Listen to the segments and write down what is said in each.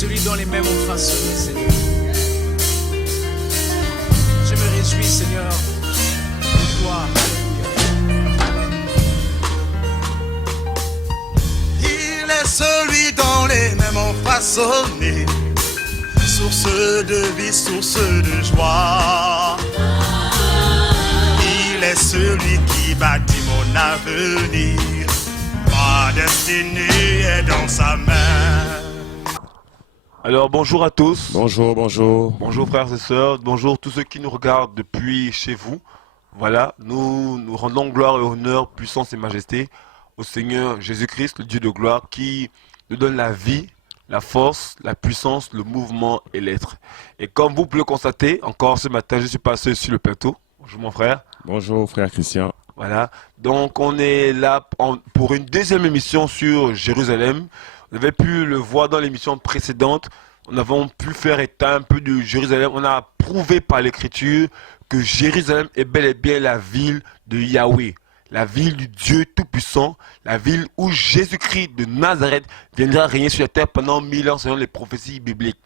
celui dont les mains m'ont façonné, Seigneur. Je me réjouis, Seigneur, de toi. Il est celui dont les mains m'ont façonné, source de vie, source de joie. Il est celui qui bâtit mon avenir, ma destinée est dans sa main. Alors bonjour à tous. Bonjour, bonjour. Bonjour frères et sœurs, bonjour tous ceux qui nous regardent depuis chez vous. Voilà, nous rendons gloire et honneur, puissance et majesté au Seigneur Jésus-Christ, le Dieu de gloire, qui nous donne la vie, la force, la puissance, le mouvement et l'être. Et comme vous pouvez le constater, encore ce matin, je suis passé sur le plateau. Bonjour mon frère. Bonjour frère Christian. Voilà, donc on est là pour une deuxième émission sur Jérusalem. Vous avez pu le voir dans l'émission précédente. Nous avons pu faire état un peu de Jérusalem. On a prouvé par l'écriture que Jérusalem est bel et bien la ville de Yahweh, la ville du Dieu Tout-Puissant, la ville où Jésus-Christ de Nazareth viendra régner sur la terre pendant 1000 ans selon les prophéties bibliques.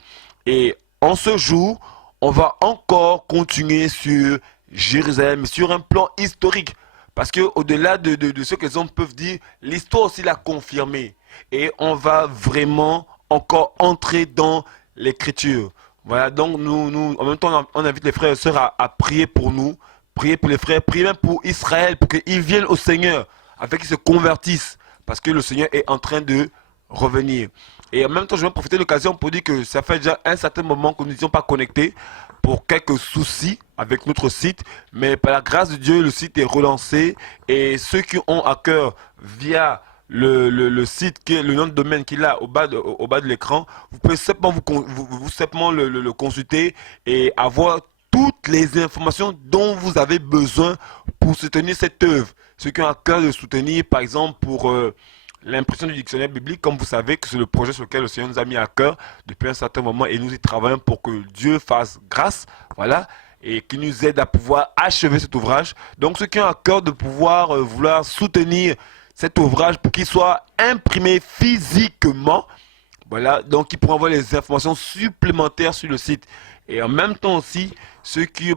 Et en ce jour, on va encore continuer sur Jérusalem, sur un plan historique. Parce qu'au-delà de ce que les hommes peuvent dire, l'histoire aussi l'a confirmé. Et on va vraiment encore entrer dans l'écriture. Voilà, donc nous, en même temps, on invite les frères et sœurs à prier pour nous, prier pour les frères, prier même pour Israël, pour qu'ils viennent au Seigneur, afin qu'ils se convertissent, parce que le Seigneur est en train de revenir. Et en même temps, je vais profiter de l'occasion pour dire que ça fait déjà un certain moment que nous n'étions pas connectés pour quelques soucis avec notre site, mais par la grâce de Dieu, le site est relancé et ceux qui ont à cœur via le site, le nom de domaine qu'il a au bas de l'écran, vous pouvez simplement simplement le consulter et avoir toutes les informations dont vous avez besoin pour soutenir cette œuvre. Ceux qui ont à cœur de soutenir, par exemple, pour l'impression du dictionnaire biblique, comme vous savez que c'est le projet sur lequel le Seigneur nous a mis à cœur depuis un certain moment et nous y travaillons pour que Dieu fasse grâce, voilà, et qui nous aide à pouvoir achever cet ouvrage. Donc ceux qui ont à cœur de pouvoir vouloir soutenir cet ouvrage pour qu'il soit imprimé physiquement, voilà, donc ils pourront avoir les informations supplémentaires sur le site. Et en même temps aussi,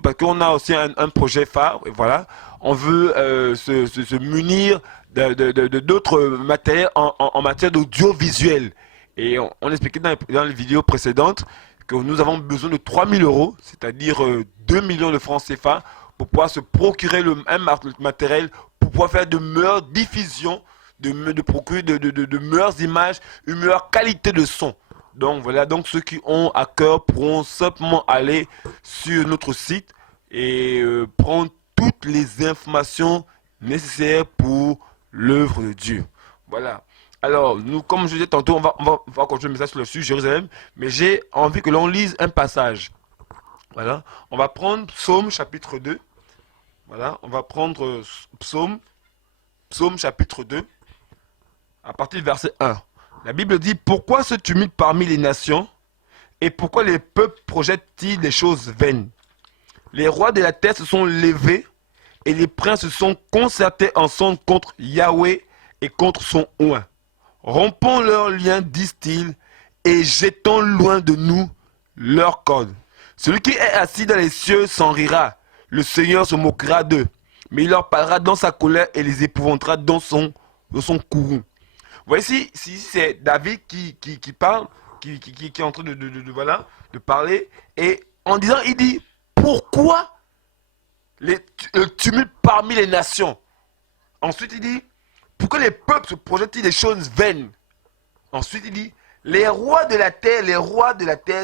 parce qu'on a aussi un projet phare, et voilà, on veut se munir d'autres matériels en matière d'audiovisuel. Et on expliquait dans les vidéos précédentes que nous avons besoin de 3000 €, c'est-à-dire 2 millions de francs CFA, pour pouvoir se procurer un matériel, pour pouvoir faire de meilleures diffusions, de procurer de meilleures images, une meilleure qualité de son. Donc voilà, donc ceux qui ont à cœur pourront simplement aller sur notre site et prendre toutes les informations nécessaires pour l'œuvre de Dieu. Voilà. Alors, nous, comme je disais tantôt, on va continuer le message sur le sujet Jérusalem, mais j'ai envie que l'on lise un passage. Voilà. On va prendre Psaume chapitre 2. Voilà. On va prendre Psaume chapitre 2, à partir du verset 1. La Bible dit: pourquoi se tumulte parmi les nations, et pourquoi les peuples projettent-ils des choses vaines? Les rois de la terre se sont levés, et les princes se sont concertés ensemble contre Yahweh et contre son oint. Rompons leurs liens, disent-ils, et jetons loin de nous leurs cordes. Celui qui est assis dans les cieux s'en rira, le Seigneur se moquera d'eux, mais il leur parlera dans sa colère et les épouvantera dans son courroux. Voici, si c'est David qui parle, qui est en train de parler, et en disant, il dit, pourquoi le tumulte parmi les nations? Ensuite, il dit, pourquoi les peuples se projettent des choses vaines? Ensuite, il dit, les rois de la terre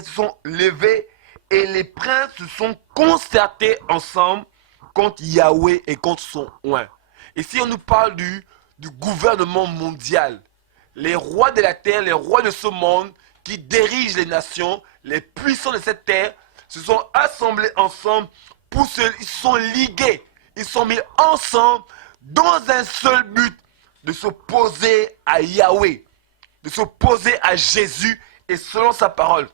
se sont levés et les princes se sont concertés ensemble contre Yahweh et contre son oint. Ici, on nous parle du gouvernement mondial. Les rois de la terre, les rois de ce monde qui dirigent les nations, les puissants de cette terre, se sont assemblés ensemble ils se sont ligués, ils sont mis ensemble dans un seul but, de s'opposer à Yahweh, de s'opposer à Jésus et selon sa parole.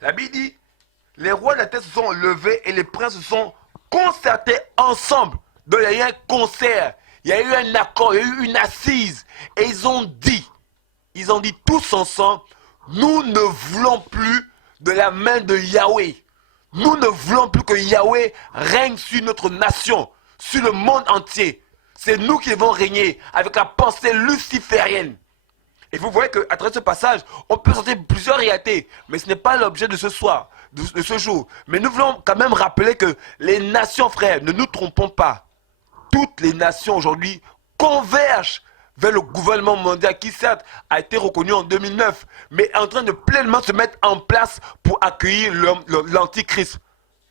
La Bible dit, les rois de la terre se sont levés et les princes se sont concertés ensemble. Donc il y a eu un concert, il y a eu un accord, il y a eu une assise. Et ils ont dit tous ensemble, nous ne voulons plus de la main de Yahweh. Nous ne voulons plus que Yahweh règne sur notre nation, sur le monde entier. C'est nous qui devons régner avec la pensée luciférienne. Et vous voyez qu'à travers ce passage, on peut sortir plusieurs réalités, mais ce n'est pas l'objet de ce soir, de ce jour. Mais nous voulons quand même rappeler que les nations, frères, ne nous trompons pas. Toutes les nations aujourd'hui convergent vers le gouvernement mondial qui certes a été reconnu en 2009, mais est en train de pleinement se mettre en place pour accueillir l'antichrist,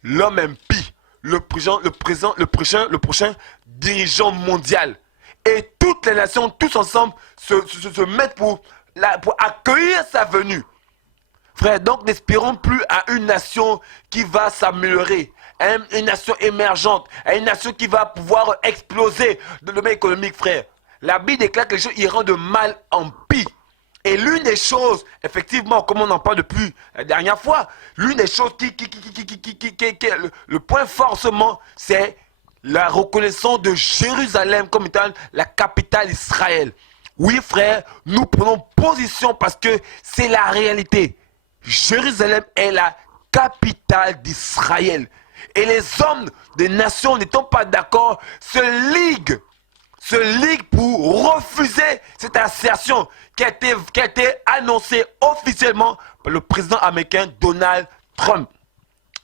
l'homme impie, le prochain dirigeant mondial. Et toutes les nations, tous ensemble, se mettent pour accueillir sa venue. Frère, donc n'espérons plus à une nation qui va s'améliorer, à une nation émergente, à une nation qui va pouvoir exploser de domaine économique, frère. La Bible déclare que les choses iront de mal en pire. Et l'une des choses, effectivement, comme on en parle depuis la dernière fois, l'une des choses le point forcément, c'est la reconnaissance de Jérusalem comme étant la capitale d'Israël. Oui, frère, nous prenons position parce que c'est la réalité. Jérusalem est la capitale d'Israël. Et les hommes des nations n'étant pas d'accord se liguent pour refuser cette assertion qui a été annoncée officiellement par le président américain Donald Trump.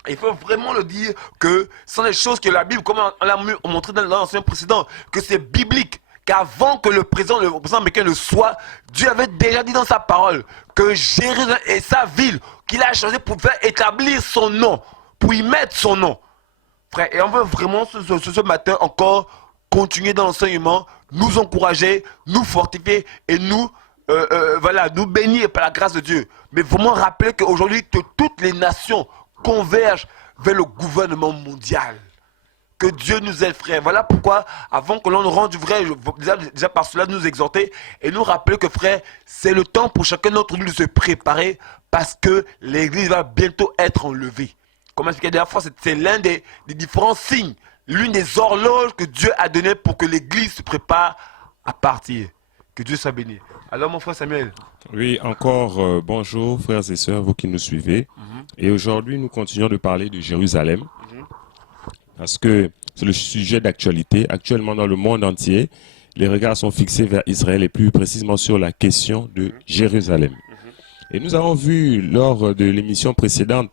Il faut vraiment le dire que ce sont des choses que la Bible, comme on l'a montré dans l'enseignement précédent, que c'est biblique. Qu'avant que le président américain le soit, Dieu avait déjà dit dans sa parole que Jérusalem est sa ville qu'il a choisi pour faire établir son nom, pour y mettre son nom. Frère, et on veut vraiment ce matin encore continuer dans l'enseignement, nous encourager, nous fortifier et nous bénir par la grâce de Dieu. Mais vraiment rappeler qu'aujourd'hui, que toutes les nations convergent vers le gouvernement mondial. Que Dieu nous aide, frère. Voilà pourquoi, avant que l'on nous rende vrai, déjà par cela nous exhorter et nous rappeler que, frère, c'est le temps pour chacun d'entre nous de se préparer parce que l'église va bientôt être enlevée. Comme expliqué la dernière fois, c'est l'un des différents signes, l'une des horloges que Dieu a donné pour que l'église se prépare à partir. Que Dieu soit béni. Alors, mon frère Samuel. Oui, encore bonjour, frères et sœurs, vous qui nous suivez. Et aujourd'hui, nous continuons de parler de Jérusalem. Parce que c'est le sujet d'actualité. Actuellement, dans le monde entier, les regards sont fixés vers Israël et plus précisément sur la question de Jérusalem. Et nous avons vu lors de l'émission précédente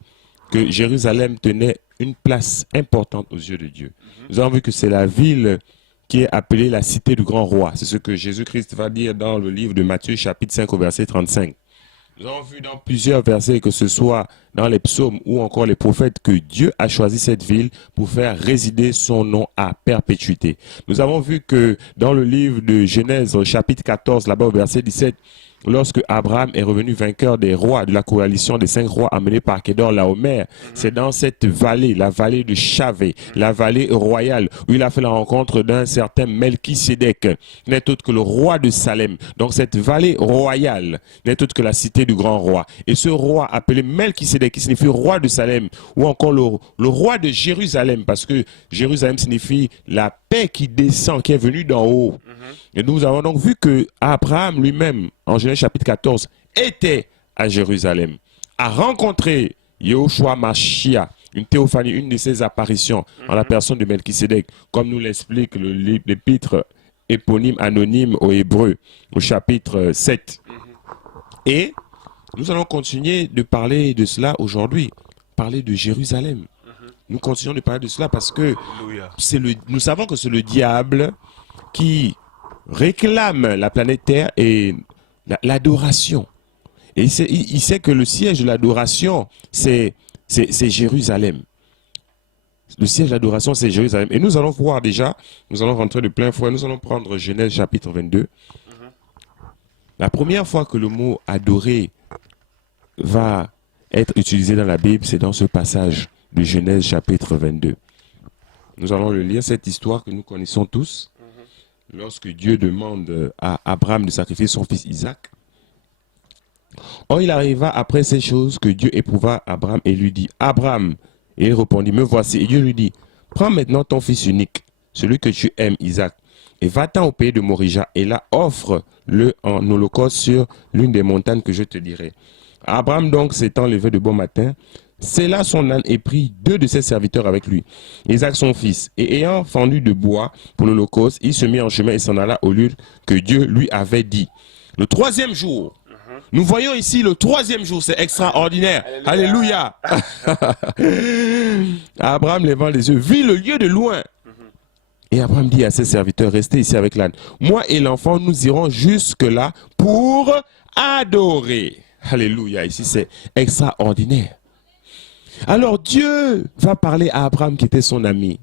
que Jérusalem tenait une place importante aux yeux de Dieu. Nous avons vu que c'est la ville qui est appelée la cité du grand roi. C'est ce que Jésus-Christ va dire dans le livre de Matthieu, chapitre 5, au verset 35. Nous avons vu dans plusieurs versets, que ce soit dans les psaumes ou encore les prophètes, que Dieu a choisi cette ville pour faire résider son nom à perpétuité. Nous avons vu que dans le livre de Genèse, chapitre 14, là-bas au verset 17, lorsque Abraham est revenu vainqueur des rois de la coalition des 5 rois amenés par Kedor Laomer, c'est dans cette vallée, la vallée de Chavé, la vallée royale, où il a fait la rencontre d'un certain Melchisédek, n'est autre que le roi de Salem. Donc cette vallée royale n'est autre que la cité du grand roi. Et ce roi appelé Melchisédek, qui signifie roi de Salem, ou encore le roi de Jérusalem, parce que Jérusalem signifie la paix qui descend, qui est venue d'en haut. Et nous avons donc vu que Abraham lui-même, en Genèse chapitre 14, était à Jérusalem, a rencontré Yahushua Mashiach, une théophanie, une de ses apparitions en la personne de Melchisédek, comme nous l'explique l'épître éponyme anonyme aux Hébreux, au chapitre 7. Et nous allons continuer de parler de cela aujourd'hui, parler de Jérusalem. Nous continuons de parler de cela parce que nous savons que c'est le diable qui réclame la planète Terre et l'adoration. Et il sait que le siège de l'adoration, c'est Jérusalem. Le siège de l'adoration, c'est Jérusalem. Et nous allons voir déjà, nous allons rentrer de plein fouet, nous allons prendre Genèse chapitre 22. La première fois que le mot adorer va être utilisé dans la Bible, c'est dans ce passage de Genèse chapitre 22. Nous allons le lire, cette histoire que nous connaissons tous. Lorsque Dieu demande à Abraham de sacrifier son fils Isaac. Or, il arriva après ces choses que Dieu éprouva Abraham et lui dit, Abraham, et il répondit, me voici. Et Dieu lui dit, prends maintenant ton fils unique, celui que tu aimes, Isaac, et va-t'en au pays de Morija, et là, offre-le en holocauste sur l'une des montagnes que je te dirai. Abraham donc s'étant levé de bon matin, sella son âne et prit 2 de ses serviteurs avec lui, Isaac son fils, et ayant fendu de bois pour l'holocauste, il se mit en chemin et s'en alla au lieu que Dieu lui avait dit. Le 3e jour, nous voyons ici le 3e jour, c'est extraordinaire. Alléluia. Abraham levant les yeux, vit le lieu de loin. Et Abraham dit à ses serviteurs, restez ici avec l'âne. Moi et l'enfant, nous irons jusque-là pour adorer. Alléluia, ici c'est extraordinaire. Alors Dieu va parler à Abraham qui était son ami.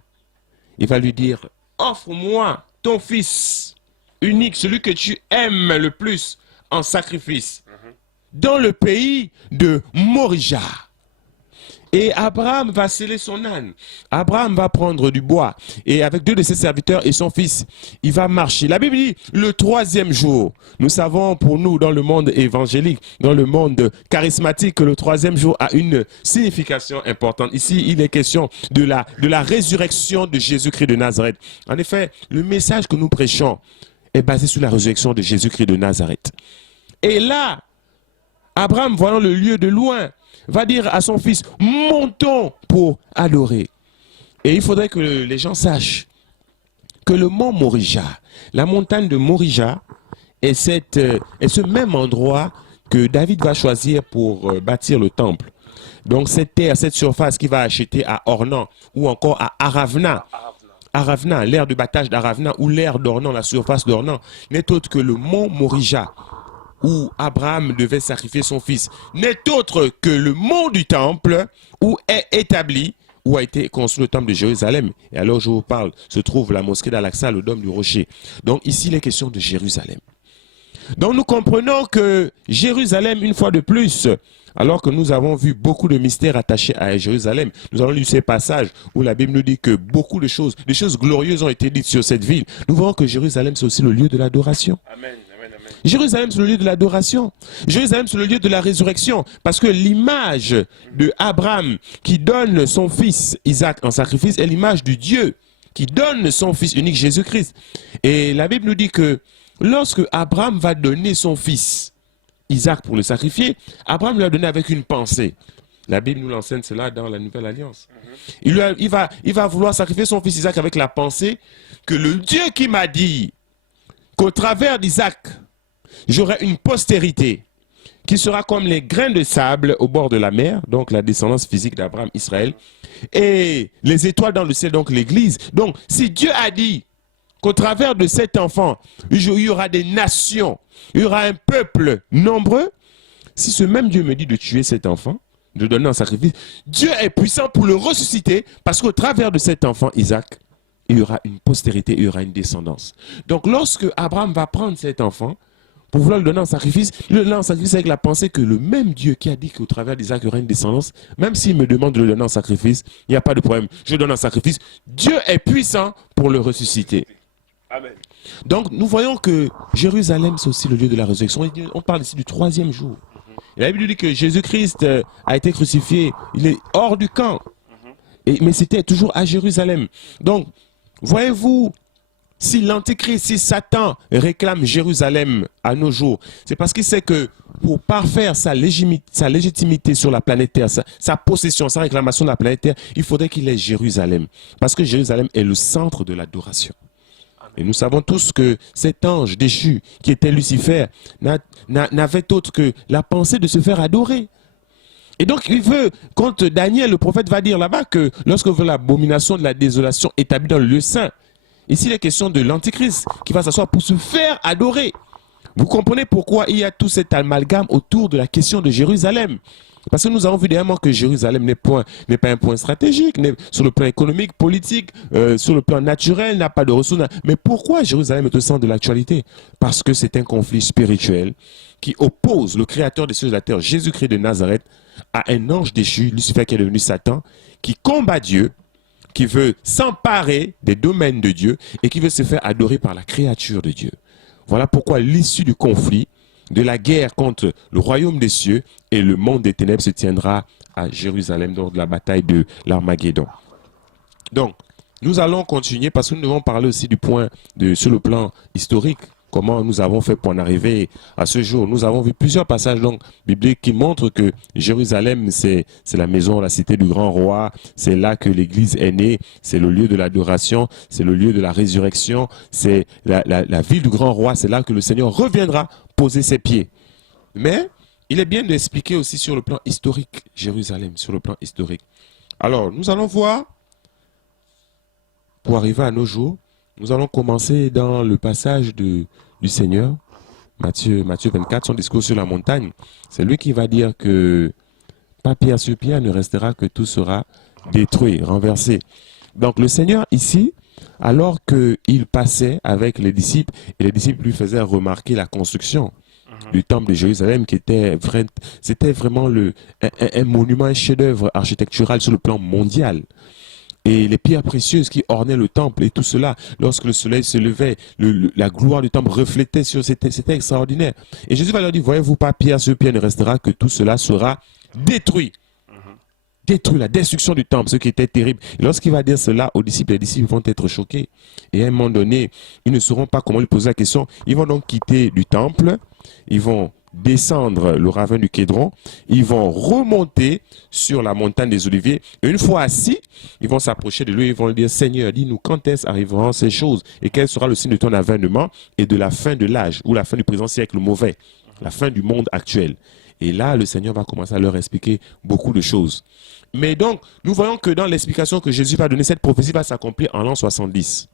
Il va lui dire, offre-moi ton fils unique, celui que tu aimes le plus en sacrifice, dans le pays de Morija. Et Abraham va sceller son âne. Abraham va prendre du bois. Et avec 2 de ses serviteurs et son fils, il va marcher. La Bible dit, le 3e jour. Nous savons pour nous, dans le monde évangélique, dans le monde charismatique, que le 3e jour a une signification importante. Ici, il est question de la résurrection de Jésus-Christ de Nazareth. En effet, le message que nous prêchons est basé sur la résurrection de Jésus-Christ de Nazareth. Et là, Abraham, voyant le lieu de loin, va dire à son fils, montons pour adorer. Et il faudrait que les gens sachent que le mont Morija, la montagne de Morija, est ce même endroit que David va choisir pour bâtir le temple. Donc cette terre, cette surface qu'il va acheter à Ornan ou encore à Aravna. Aravna, l'aire de battage d'Aravna ou l'aire d'Ornan, la surface d'Ornan, n'est autre que le mont Morija, où Abraham devait sacrifier son fils, n'est autre que le mont du temple où est établi, où a été construit le temple de Jérusalem. Et alors je vous parle, se trouve la mosquée d'Al-Aqsa, le dôme du rocher. Donc ici, il est question de Jérusalem. Donc nous comprenons que Jérusalem, une fois de plus, alors que nous avons vu beaucoup de mystères attachés à Jérusalem, nous avons lu ces passages où la Bible nous dit que beaucoup de choses, des choses glorieuses ont été dites sur cette ville. Nous voyons que Jérusalem, c'est aussi le lieu de l'adoration. Amen. Jérusalem, c'est le lieu de l'adoration. Jérusalem, c'est le lieu de la résurrection. Parce que l'image de Abraham qui donne son fils Isaac en sacrifice est l'image du Dieu qui donne son fils unique Jésus-Christ. Et la Bible nous dit que lorsque Abraham va donner son fils Isaac pour le sacrifier, Abraham lui a donné avec une pensée. La Bible nous l'enseigne cela dans la Nouvelle Alliance. Il va vouloir sacrifier son fils Isaac avec la pensée que le Dieu qui m'a dit qu'au travers d'Isaac, j'aurai une postérité qui sera comme les grains de sable au bord de la mer, donc la descendance physique d'Abraham, Israël, et les étoiles dans le ciel, donc l'Église. Donc, si Dieu a dit qu'au travers de cet enfant, il y aura des nations, il y aura un peuple nombreux, si ce même Dieu me dit de tuer cet enfant, de donner un sacrifice, Dieu est puissant pour le ressusciter, parce qu'au travers de cet enfant, Isaac, il y aura une postérité, il y aura une descendance. Donc, lorsque Abraham va prendre cet enfant, pour vouloir le donner en sacrifice, il le donne en sacrifice avec la pensée que le même Dieu qui a dit qu'au travers d'Isaac, il y aura une descendance, même s'il me demande de le donner en sacrifice, il n'y a pas de problème. Je le donne en sacrifice. Dieu est puissant pour le ressusciter. Amen. Donc, nous voyons que Jérusalem, c'est aussi le lieu de la résurrection. On parle ici du 3e jour. Et la Bible dit que Jésus-Christ a été crucifié. Il est hors du camp. Mais c'était toujours à Jérusalem. Donc, voyez-vous, si l'Antéchrist, si Satan réclame Jérusalem à nos jours, c'est parce qu'il sait que pour parfaire sa légitimité sur la planète Terre, sa possession, sa réclamation de la planète Terre, il faudrait qu'il ait Jérusalem. Parce que Jérusalem est le centre de l'adoration. Et nous savons tous que cet ange déchu, qui était Lucifer, n'avait autre que la pensée de se faire adorer. Et donc, il veut, quand Daniel, le prophète, va dire là-bas que lorsque veut l'abomination de la désolation établie dans le lieu saint, ici, il est question de l'Antichrist qui va s'asseoir pour se faire adorer. Vous comprenez pourquoi il y a tout cet amalgame autour de la question de Jérusalem. Parce que nous avons vu dernièrement que Jérusalem n'est pas un point stratégique, sur le plan économique, politique, sur le plan naturel, n'a pas de ressources. Mais pourquoi Jérusalem est au centre de l'actualité? Parce que c'est un conflit spirituel qui oppose le créateur des cieux et de la terre, Jésus-Christ de Nazareth, à un ange déchu, Lucifer qui est devenu Satan, qui combat Dieu, qui veut s'emparer des domaines de Dieu et qui veut se faire adorer par la créature de Dieu. Voilà pourquoi l'issue du conflit, de la guerre contre le royaume des cieux et le monde des ténèbres se tiendra à Jérusalem lors de la bataille de l'Armageddon. Donc, nous allons continuer parce que nous devons parler aussi du point sur le plan historique comment nous avons fait pour en arriver à ce jour. Nous avons vu plusieurs passages donc, bibliques qui montrent que Jérusalem, c'est la maison, la cité du grand roi. C'est là que l'église est née. C'est le lieu de l'adoration. C'est le lieu de la résurrection. C'est la ville du grand roi. C'est là que le Seigneur reviendra poser ses pieds. Mais il est bien d'expliquer aussi sur le plan historique Jérusalem, sur le plan historique. Alors, nous allons voir, pour arriver à nos jours, nous allons commencer dans le passage du Seigneur, Matthieu 24, son discours sur la montagne. C'est lui qui va dire que pas pierre sur pierre ne restera, que tout sera détruit, renversé. Donc le Seigneur ici, alors qu'il passait avec les disciples, et les disciples lui faisaient remarquer la construction du temple de Jérusalem, qui était c'était vraiment un monument, un chef-d'œuvre architectural sur le plan mondial. Et les pierres précieuses qui ornaient le temple et tout cela, lorsque le soleil se levait, la gloire du temple reflétait sur, c'était extraordinaire. Et Jésus va leur dire, voyez-vous pas, pierre sur pierre ne restera, que tout cela sera détruit. Détruit, la destruction du temple, ce qui était terrible. Et lorsqu'il va dire cela aux disciples, les disciples vont être choqués. Et à un moment donné, ils ne sauront pas comment lui poser la question. Ils vont donc quitter du temple, ils vont descendre le ravin du Kédron, ils vont remonter sur la montagne des Oliviers. Et une fois assis, ils vont s'approcher de lui, ils vont lui dire, Seigneur, dis-nous quand est-ce arriveront ces choses et quel sera le signe de ton avènement et de la fin de l'âge ou la fin du présent siècle mauvais, la fin du monde actuel. Et là, le Seigneur va commencer à leur expliquer beaucoup de choses. Mais donc, nous voyons que dans l'explication que Jésus va donner, cette prophétie va s'accomplir en l'an 70.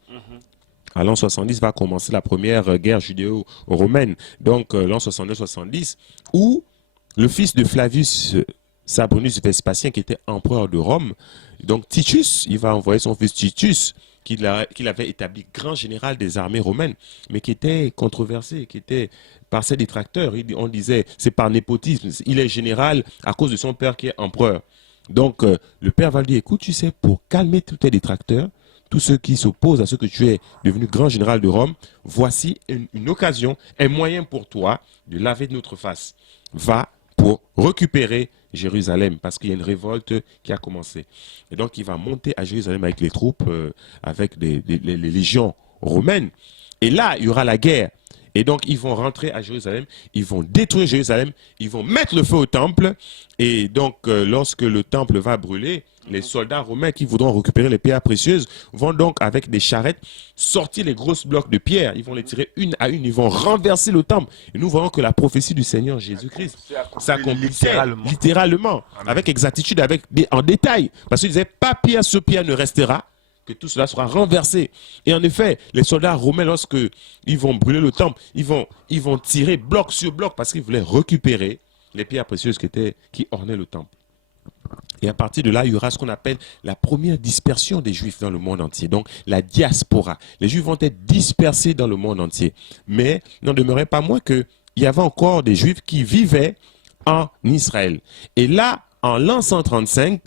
À l'an 70 va commencer la première guerre judéo-romaine, donc l'an 69-70, où le fils de Flavius Sabrinus Vespasien, qui était empereur de Rome, donc Titus, il va envoyer son fils Titus, qu'il avait établi grand général des armées romaines, mais qui était controversé, qui était par ses détracteurs. On disait, c'est par népotisme, il est général à cause de son père qui est empereur. Donc le père va lui dire, écoute, tu sais, pour calmer tous tes détracteurs, tous ceux qui s'opposent à ce que tu es devenu grand général de Rome, voici une occasion, un moyen pour toi de laver de notre face. Va pour récupérer Jérusalem, parce qu'il y a une révolte qui a commencé. Et donc il va monter à Jérusalem avec les troupes, avec les légions romaines. Et là, il y aura la guerre. Et donc, ils vont rentrer à Jérusalem, ils vont détruire Jérusalem, ils vont mettre le feu au temple. Et donc, lorsque le temple va brûler, les soldats romains qui voudront récupérer les pierres précieuses vont donc, avec des charrettes, sortir les grosses blocs de pierre. Ils vont les tirer une à une, ils vont renverser le temple. Et nous voyons que la prophétie du Seigneur Jésus-Christ s'accomplissait littéralement, avec exactitude, en détail. Parce qu'il disait, pas pierre sur pierre ne restera, que tout cela sera renversé. Et en effet, les soldats romains, lorsque ils vont brûler le temple, ils vont tirer bloc sur bloc parce qu'ils voulaient récupérer les pierres précieuses qui ornaient le temple. Et à partir de là, il y aura ce qu'on appelle la première dispersion des Juifs dans le monde entier. Donc, la diaspora. Les Juifs vont être dispersés dans le monde entier. Mais il n'en demeurait pas moins qu'il y avait encore des Juifs qui vivaient en Israël. Et là, en l'an 135,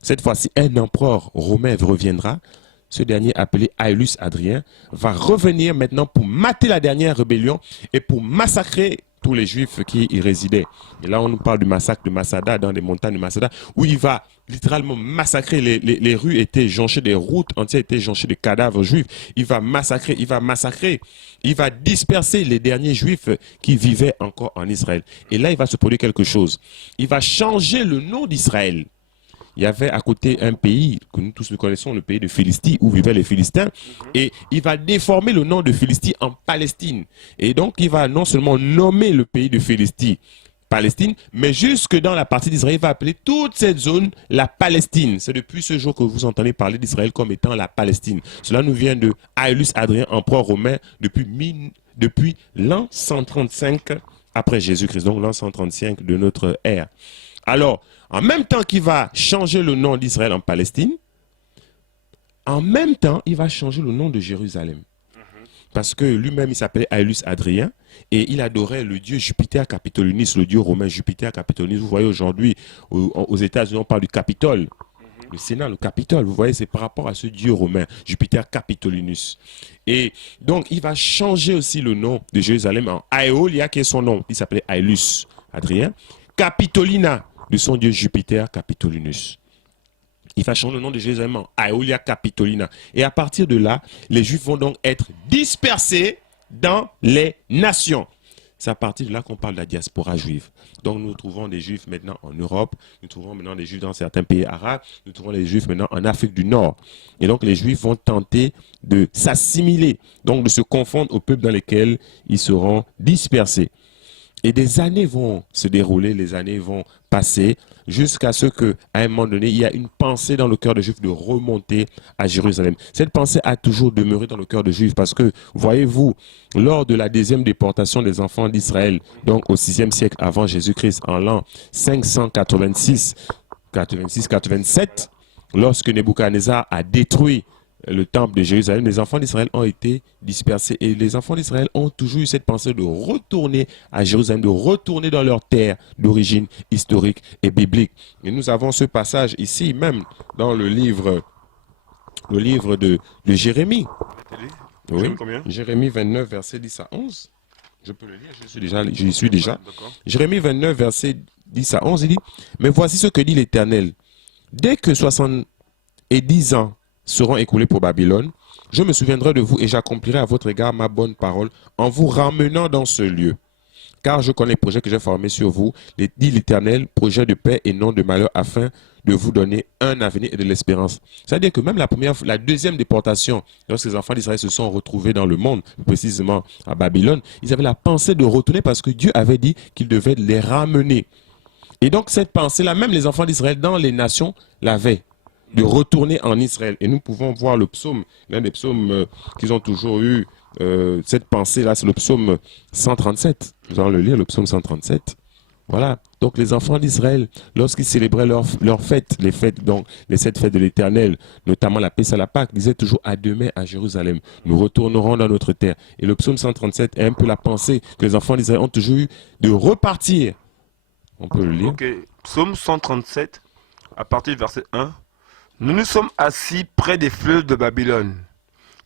cette fois-ci, un empereur romain reviendra. Ce dernier, appelé Aulus Hadrien, va revenir maintenant pour mater la dernière rébellion et pour massacrer tous les Juifs qui y résidaient. Et là, on nous parle du massacre de Masada, dans les montagnes de Masada, où il va littéralement massacrer. Les rues étaient jonchées, des routes entières étaient jonchées de cadavres juifs. Il va massacrer, il va disperser les derniers Juifs qui vivaient encore en Israël. Et là, il va se produire quelque chose. Il va changer le nom d'Israël. Il y avait à côté un pays que nous tous nous connaissons, le pays de Philistie, où vivaient les Philistins. Et il va déformer le nom de Philistie en Palestine. Et donc, il va non seulement nommer le pays de Philistie Palestine, mais jusque dans la partie d'Israël, il va appeler toute cette zone la Palestine. C'est depuis ce jour que vous entendez parler d'Israël comme étant la Palestine. Cela nous vient de Aulus Hadrien, empereur romain, depuis l'an 135 après Jésus-Christ, donc l'an 135 de notre ère. Alors, en même temps qu'il va changer le nom d'Israël en Palestine, en même temps, il va changer le nom de Jérusalem. Parce que lui-même, il s'appelait Aulus Hadrien et il adorait le dieu Jupiter Capitolinus, le dieu romain Jupiter Capitolinus. Vous voyez aujourd'hui, aux États-Unis, on parle du Capitole. Le Sénat, le Capitole, vous voyez, c'est par rapport à ce dieu romain, Jupiter Capitolinus. Et donc, il va changer aussi le nom de Jérusalem en Aeolia, qui est son nom. Il s'appelait Aulus Hadrien. Capitolina, de son dieu Jupiter Capitolinus. Il va changer le nom de Jérusalem en Aeolia Capitolina. Et à partir de là, les Juifs vont donc être dispersés dans les nations. C'est à partir de là qu'on parle de la diaspora juive. Donc nous trouvons des juifs maintenant en Europe, nous trouvons maintenant des juifs dans certains pays arabes, nous trouvons des juifs maintenant en Afrique du Nord. Et donc les juifs vont tenter de s'assimiler, donc de se confondre aux peuples dans lesquels ils seront dispersés. Et des années vont se dérouler, les années vont passer, jusqu'à ce qu'à un moment donné, il y a une pensée dans le cœur des Juifs de remonter à Jérusalem. Cette pensée a toujours demeuré dans le cœur des Juifs parce que, voyez-vous, lors de la deuxième déportation des enfants d'Israël, donc au 6e siècle avant Jésus-Christ, en l'an 586-87, lorsque Nebuchadnezzar a détruit le temple de Jérusalem, les enfants d'Israël ont été dispersés et les enfants d'Israël ont toujours eu cette pensée de retourner à Jérusalem, de retourner dans leur terre d'origine historique et biblique. Et nous avons ce passage ici même dans le livre de Jérémie. Oui, Jérémie 29, verset 10 à 11. Je peux le lire, j'y suis déjà. Jérémie 29, verset 10 à 11, il dit « Mais voici ce que dit l'Éternel. Dès que 70 ans seront écoulés pour Babylone, je me souviendrai de vous et j'accomplirai à votre égard ma bonne parole en vous ramenant dans ce lieu. Car je connais les projets que j'ai formés sur vous, dit l'Éternel, projets de paix et non de malheur, afin de vous donner un avenir et de l'espérance. » C'est-à-dire que même la deuxième déportation, lorsque les enfants d'Israël se sont retrouvés dans le monde, précisément à Babylone, ils avaient la pensée de retourner parce que Dieu avait dit qu'il devait les ramener. Et donc cette pensée-là, même les enfants d'Israël dans les nations l'avaient, de retourner en Israël. Et nous pouvons voir le psaume, l'un des psaumes qu'ils ont toujours eu, cette pensée-là, c'est le psaume 137. Nous allons le lire, le psaume 137. Voilà. Donc les enfants d'Israël, lorsqu'ils célébraient leurs fêtes, les 7 fêtes de l'Éternel, notamment la Pessah, la Pâque, disaient toujours à demain à Jérusalem. Nous retournerons dans notre terre. Et le psaume 137 est un peu la pensée que les enfants d'Israël ont toujours eu de repartir. On peut le lire. Ok. Psaume 137, à partir du verset 1. Nous nous sommes assis près des fleuves de Babylone.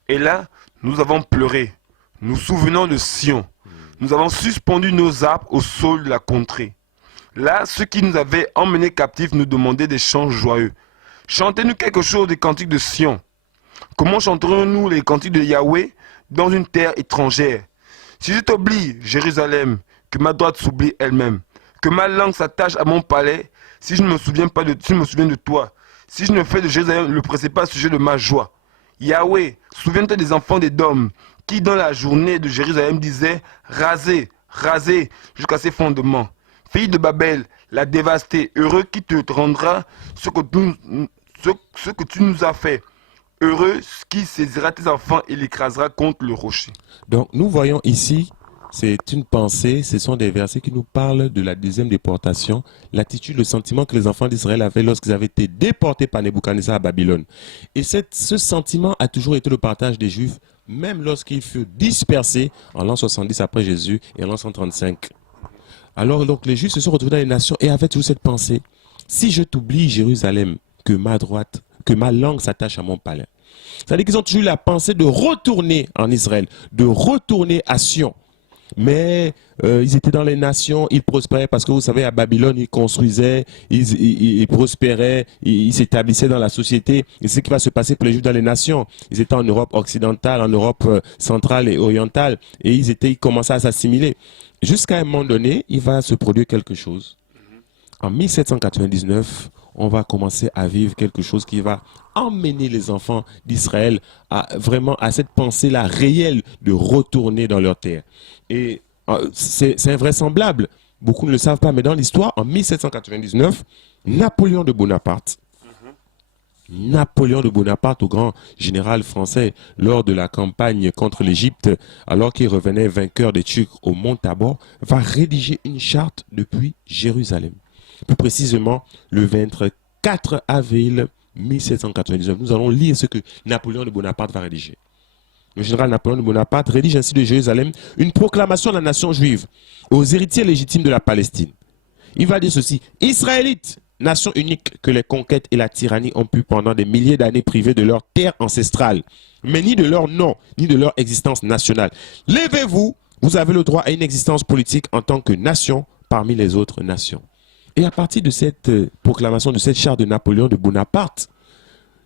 Et là, nous avons pleuré, nous souvenons de Sion. Nous avons suspendu nos arbres au sol de la contrée. Là, ceux qui nous avaient emmenés captifs nous demandaient des chants joyeux. Chantez-nous quelque chose des cantiques de Sion. Comment chanterons-nous les cantiques de Yahweh dans une terre étrangère? Si je t'oublie, Jérusalem, que ma droite s'oublie elle-même, que ma langue s'attache à mon palais, si je ne me souviens de toi, si je ne fais de Jérusalem le principal sujet de ma joie. Yahweh, souviens-toi des enfants d'Édom, qui dans la journée de Jérusalem disaient « Rasez, rasez jusqu'à ses fondements. Fille de Babel, la dévastée, heureux qui te rendra ce que tu nous as fait. Heureux qui saisira tes enfants et l'écrasera contre le rocher. » Donc nous voyons ici, c'est une pensée, ce sont des versets qui nous parlent de la deuxième déportation, l'attitude, le sentiment que les enfants d'Israël avaient lorsqu'ils avaient été déportés par Nebuchadnezzar à Babylone. Et ce sentiment a toujours été le partage des Juifs, même lorsqu'ils furent dispersés en l'an 70 après Jésus et en l'an 135. Alors donc les Juifs se sont retrouvés dans les nations et avaient toujours cette pensée, si je t'oublie Jérusalem, que ma langue s'attache à mon palais. C'est-à-dire qu'ils ont toujours eu la pensée de retourner en Israël, de retourner à Sion. Mais ils étaient dans les nations, ils prospéraient parce que vous savez, à Babylone, ils construisaient, ils prospéraient, ils s'établissaient dans la société. Et c'est ce qui va se passer pour les Juifs dans les nations. Ils étaient en Europe occidentale, en Europe centrale et orientale, et ils commençaient à s'assimiler. Jusqu'à un moment donné, il va se produire quelque chose. En 1799, on va commencer à vivre quelque chose qui va emmener les enfants d'Israël vraiment à cette pensée-là réelle de retourner dans leur terre. Et c'est invraisemblable. Beaucoup ne le savent pas, mais dans l'histoire, en 1799, Napoléon de Bonaparte, au grand général français, lors de la campagne contre l'Égypte, alors qu'il revenait vainqueur des Turcs au mont Tabor, va rédiger une charte depuis Jérusalem. Plus précisément, le 24 avril 1799. Nous allons lire ce que Napoléon de Bonaparte va rédiger. Le général Napoléon de Bonaparte rédige ainsi de Jérusalem une proclamation à la nation juive, aux héritiers légitimes de la Palestine. Il va dire ceci: Israélites, nation unique que les conquêtes et la tyrannie ont pu pendant des milliers d'années priver de leur terre ancestrale, mais ni de leur nom, ni de leur existence nationale. Levez-vous, vous avez le droit à une existence politique en tant que nation parmi les autres nations. Et à partir de cette proclamation, de cette charte de Napoléon de Bonaparte,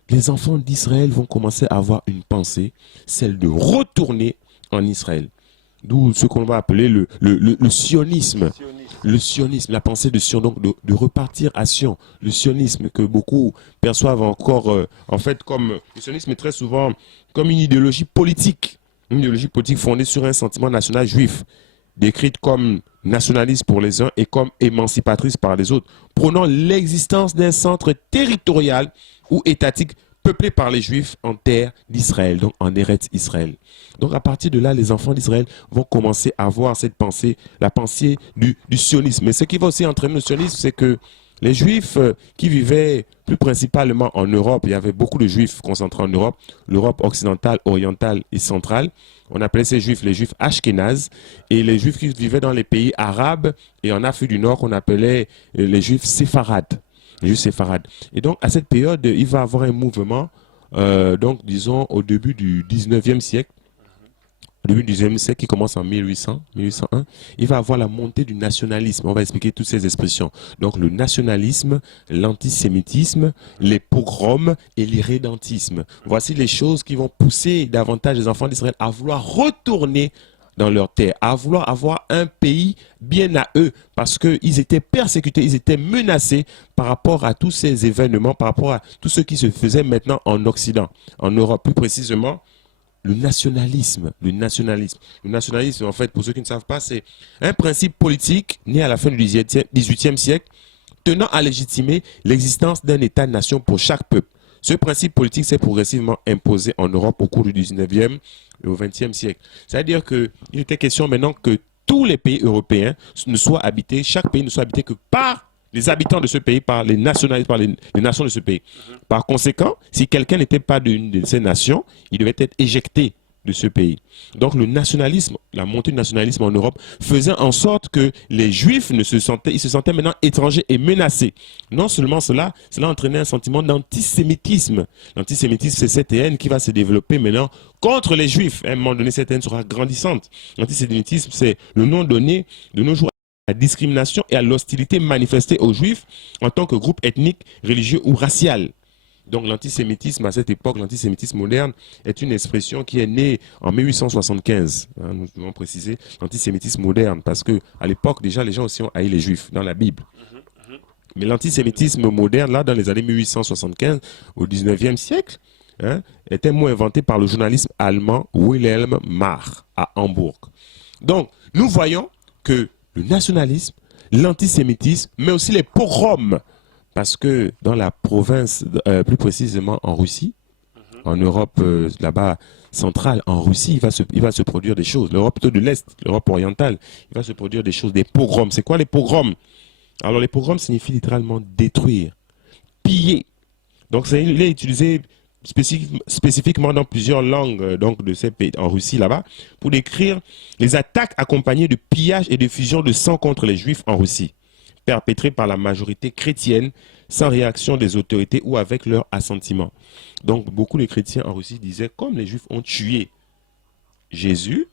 les enfants d'Israël vont commencer à avoir une pensée, celle de retourner en Israël. d'où ce qu'on va appeler le sionisme. Le sionisme, la pensée de Sion, donc de repartir à Sion. Le sionisme que beaucoup perçoivent encore, en fait, comme le sionisme est très souvent comme une idéologie politique. Une idéologie politique fondée sur un sentiment national juif, décrite comme nationaliste pour les uns et comme émancipatrice par les autres, prônant l'existence d'un centre territorial ou étatique peuplé par les Juifs en terre d'Israël, donc en Eretz Israël. Donc à partir de là, les enfants d'Israël vont commencer à avoir cette pensée, la pensée du sionisme. Mais ce qui va aussi entraîner le sionisme, c'est que les Juifs qui vivaient plus principalement en Europe, il y avait beaucoup de Juifs concentrés en Europe, l'Europe occidentale, orientale et centrale. On appelait ces Juifs les Juifs ashkénazes. Et les Juifs qui vivaient dans les pays arabes et en Afrique du Nord, qu'on appelait les Juifs séfarades. Les Juifs séfarades. Et donc, à cette période, il va y avoir un mouvement, donc disons au début du 19e siècle, au début du 19e siècle qui commence en 1800, 1801, il va avoir la montée du nationalisme. On va expliquer toutes ces expressions. Donc le nationalisme, l'antisémitisme, les pogroms et l'irrédentisme. Voici les choses qui vont pousser davantage les enfants d'Israël à vouloir retourner dans leur terre, à vouloir avoir un pays bien à eux, parce qu'ils étaient persécutés, ils étaient menacés par rapport à tous ces événements, par rapport à tout ce qui se faisait maintenant en Occident, en Europe plus précisément. Le nationalisme, en fait, pour ceux qui ne savent pas, c'est un principe politique né à la fin du XVIIIe siècle, tenant à légitimer l'existence d'un État-nation pour chaque peuple. Ce principe politique s'est progressivement imposé en Europe au cours du 19e et au 20e siècle. C'est-à-dire qu'il était question maintenant que tous les pays européens ne soient habités, chaque pays ne soit habité que par les habitants de ce pays, par les nationalistes, par les nations de ce pays. Par conséquent, si quelqu'un n'était pas d'une de ces nations, il devait être éjecté de ce pays. Donc le nationalisme, la montée du nationalisme en Europe faisait en sorte que les Juifs se sentaient maintenant étrangers et menacés. Non seulement cela entraînait un sentiment d'antisémitisme. L'antisémitisme, c'est cette haine qui va se développer maintenant contre les Juifs. À un moment donné, cette haine sera grandissante. L'antisémitisme, c'est le nom donné de nos jours à la discrimination et à l'hostilité manifestée aux Juifs en tant que groupe ethnique, religieux ou racial. Donc l'antisémitisme à cette époque, l'antisémitisme moderne, est une expression qui est née en 1875. Nous devons préciser l'antisémitisme moderne parce que à l'époque déjà les gens aussi ont haï les Juifs dans la Bible. Mais l'antisémitisme moderne, là, dans les années 1875 au 19e siècle, était un mot inventé par le journaliste allemand Wilhelm Marr à Hambourg. Donc nous voyons que le nationalisme, l'antisémitisme, mais aussi les pogroms. Parce que dans la province, plus précisément en Russie, en Europe là-bas centrale, en Russie, il va se produire des choses. L'Europe plutôt de l'Est, l'Europe orientale, il va se produire des choses, des pogroms. C'est quoi les pogroms? Alors les pogroms signifient littéralement détruire, piller. Donc il est utilisé spécifiquement dans plusieurs langues donc de ces pays en Russie là-bas pour décrire les attaques accompagnées de pillages et de fusions de sang contre les Juifs en Russie, perpétrées par la majorité chrétienne sans réaction des autorités ou avec leur assentiment. Donc beaucoup de chrétiens en Russie disaient comme les Juifs ont tué Jésus,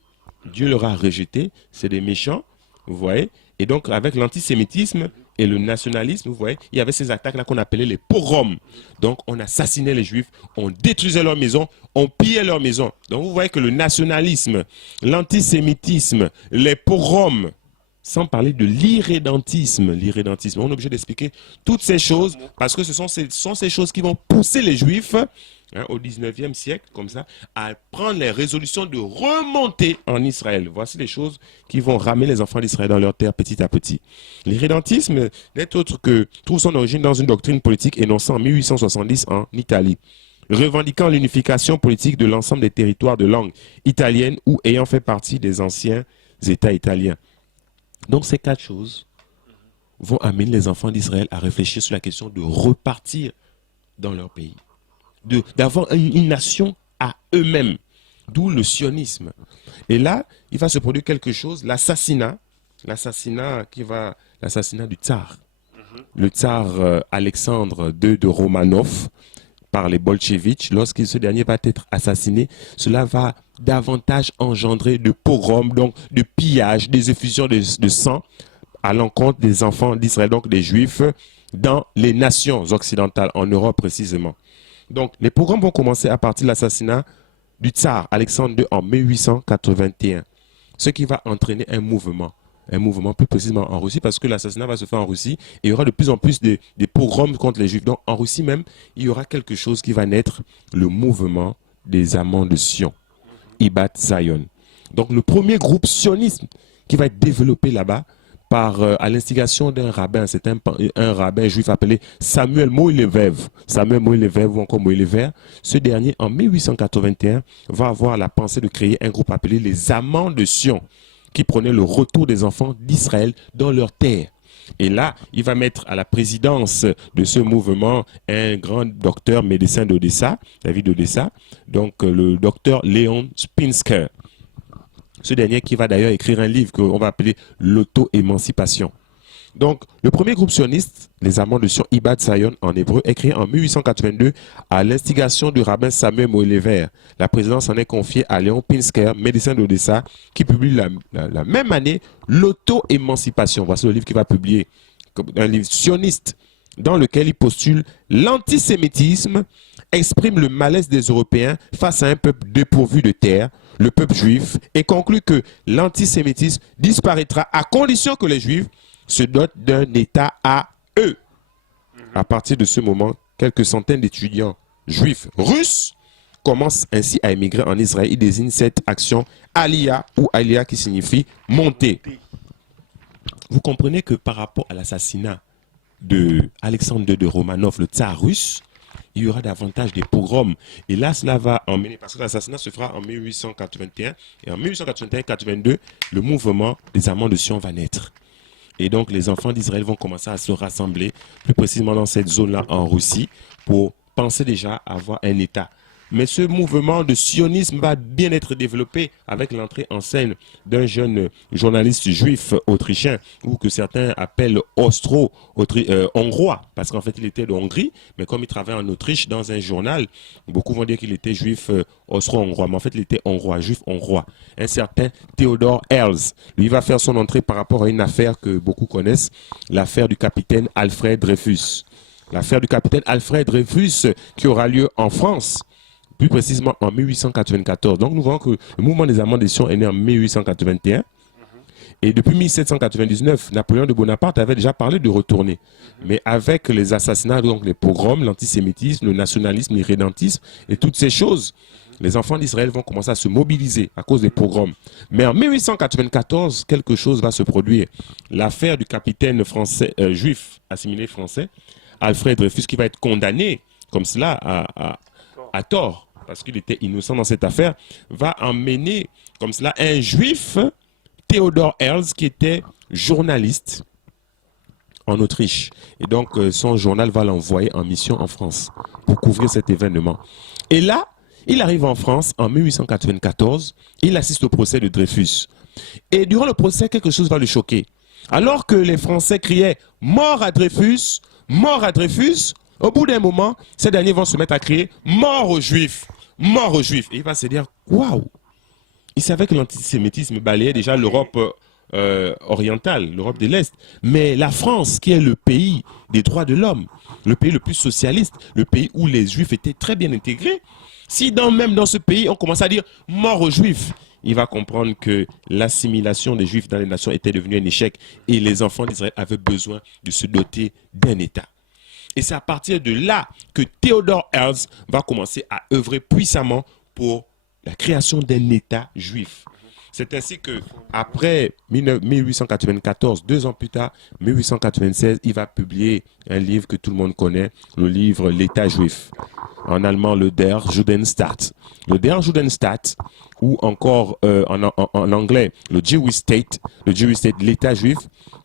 Dieu leur a rejeté, c'est des méchants, vous voyez. Et donc avec l'antisémitisme et le nationalisme, vous voyez, il y avait ces attaques-là qu'on appelait les pogroms. Donc on assassinait les Juifs, on détruisait leurs maisons, on pillait leurs maisons. Donc vous voyez que le nationalisme, l'antisémitisme, les pogroms, sans parler de l'irrédentisme. On est obligé d'expliquer toutes ces choses parce que ce sont ces choses qui vont pousser les Juifs au 19e siècle, comme ça, à prendre les résolutions de remonter en Israël. Voici les choses qui vont ramener les enfants d'Israël dans leur terre petit à petit. L'irrédentisme n'est autre que trouve son origine dans une doctrine politique énoncée en 1870 en Italie, revendiquant l'unification politique de l'ensemble des territoires de langue italienne ou ayant fait partie des anciens États italiens. Donc ces quatre choses vont amener les enfants d'Israël à réfléchir sur la question de repartir dans leur pays, d'avoir une nation à eux-mêmes, d'où le sionisme. Et là, il va se produire quelque chose, l'assassinat du tsar. Le tsar Alexandre II de Romanov par les bolcheviks, lorsque ce dernier va être assassiné, cela va davantage engendrer de pogroms, donc de pillage, des effusions de sang à l'encontre des enfants d'Israël, donc des Juifs, dans les nations occidentales, en Europe précisément. Donc les pogroms vont commencer à partir de l'assassinat du tsar Alexandre II en 1881. ce qui va entraîner un mouvement plus précisément en Russie, parce que l'assassinat va se faire en Russie, et il y aura de plus en plus des pogroms contre les Juifs. Donc en Russie même, il y aura quelque chose qui va naître, le mouvement des amants de Sion, Ibat Zion. Donc le premier groupe sioniste qui va être développé là-bas, à l'instigation d'un rabbin, c'est un rabbin juif appelé Samuel Moïlevev, ou encore Moïlever. Ce dernier, en 1881, va avoir la pensée de créer un groupe appelé les Amants de Sion, qui prenait le retour des enfants d'Israël dans leur terre. Et là, il va mettre à la présidence de ce mouvement un grand docteur médecin d'Odessa, la ville d'Odessa, donc le docteur Léon Spinsker. Ce dernier qui va d'ailleurs écrire un livre qu'on va appeler l'auto-émancipation. Donc, le premier groupe sioniste, les Amants de Sion, Ibat Zion en hébreu, est créé en 1882 à l'instigation du rabbin Samuel Moïlever. La présidence en est confiée à Léon Pinsker, médecin d'Odessa, qui publie la même année l'auto-émancipation. Voici le livre qu'il va publier, un livre sioniste dans lequel il postule l'antisémitisme, exprime le malaise des Européens face à un peuple dépourvu de terre, le peuple juif, et conclut que l'antisémitisme disparaîtra à condition que les Juifs se dotent d'un État à eux. À partir de ce moment, quelques centaines d'étudiants juifs russes commencent ainsi à émigrer en Israël. Ils désignent cette action Aliyah, ou Aliyah qui signifie monter. Vous comprenez que par rapport à l'assassinat de Alexandre II de Romanov, le tsar russe, il y aura davantage des pogroms. Et là, cela va emmener, parce que l'assassinat se fera en 1881, et en 1881-82, le mouvement des Amants de Sion va naître. Et donc, les enfants d'Israël vont commencer à se rassembler, plus précisément dans cette zone-là en Russie, pour penser déjà avoir un État. Mais ce mouvement de sionisme va bien être développé avec l'entrée en scène d'un jeune journaliste juif autrichien, ou que certains appellent austro-hongrois, parce qu'en fait il était de Hongrie, mais comme il travaillait en Autriche dans un journal, beaucoup vont dire qu'il était juif austro-hongrois, mais en fait il était hongrois, juif hongrois. Un certain Theodor Herzl, lui va faire son entrée par rapport à une affaire que beaucoup connaissent, l'affaire du capitaine Alfred Dreyfus. L'affaire du capitaine Alfred Dreyfus qui aura lieu en France, plus précisément en 1894. Donc nous voyons que le mouvement des Amants de Sion est né en 1881. Et depuis 1799, Napoléon de Bonaparte avait déjà parlé de retourner. Mais avec les assassinats, donc les pogroms, l'antisémitisme, le nationalisme, l'irrédentisme et toutes ces choses, les enfants d'Israël vont commencer à se mobiliser à cause des pogroms. Mais en 1894, quelque chose va se produire. L'affaire du capitaine français, juif assimilé français, Alfred Dreyfus, qui va être condamné comme cela à tort, parce qu'il était innocent dans cette affaire, va emmener comme cela un juif, Theodor Herzl, qui était journaliste en Autriche. Et donc son journal va l'envoyer en mission en France pour couvrir cet événement. Et là, il arrive en France en 1894, il assiste au procès de Dreyfus. Et durant le procès, quelque chose va le choquer. Alors que les Français criaient « Mort à Dreyfus !» Au bout d'un moment, ces derniers vont se mettre à crier « Mort aux Juifs ! Mort aux Juifs !» Et il va se dire « Waouh !» Il savait que l'antisémitisme balayait déjà l'Europe orientale, l'Europe de l'Est. Mais la France, qui est le pays des droits de l'homme, le pays le plus socialiste, le pays où les Juifs étaient très bien intégrés, si même dans ce pays, on commence à dire « Mort aux Juifs !» il va comprendre que l'assimilation des Juifs dans les nations était devenue un échec et les enfants d'Israël avaient besoin de se doter d'un État. Et c'est à partir de là que Theodor Herzl va commencer à œuvrer puissamment pour la création d'un État juif. C'est ainsi que après 1894, 2 ans plus tard, 1896, il va publier un livre que tout le monde connaît, le livre L'État juif. En allemand, le Der Judenstaat. Le Der Judenstaat, ou encore en anglais, le Jewish State, l'État juif,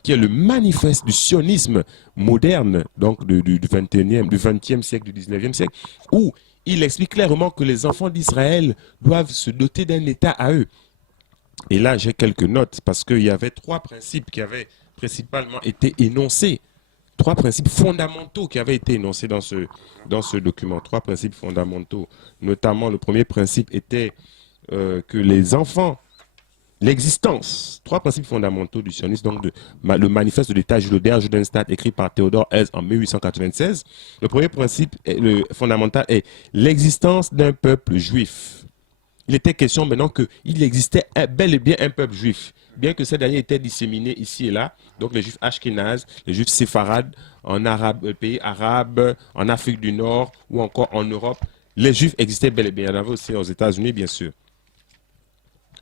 qui est le manifeste du sionisme moderne, donc du 20e siècle, du 19e siècle, où il explique clairement que les enfants d'Israël doivent se doter d'un État à eux. Et là, j'ai quelques notes, parce qu'il y avait 3 principes qui avaient principalement été énoncés. 3 principes fondamentaux qui avaient été énoncés dans ce document. 3 principes fondamentaux. Notamment, le premier principe était que les enfants, l'existence, 3 principes fondamentaux du sionisme, donc le manifeste de l'État judain Judenstaat écrit par Theodor Herzl en 1896. Le premier principe fondamental est l'existence d'un peuple juif il était question maintenant qu'il existait bel et bien un peuple juif, bien que ces derniers étaient disséminés ici et là, donc les juifs ashkénazes, les juifs séfarades, en pays arabes, en Afrique du Nord ou encore en Europe, les juifs existaient bel et bien. Il y en avait aussi aux États-Unis, bien sûr.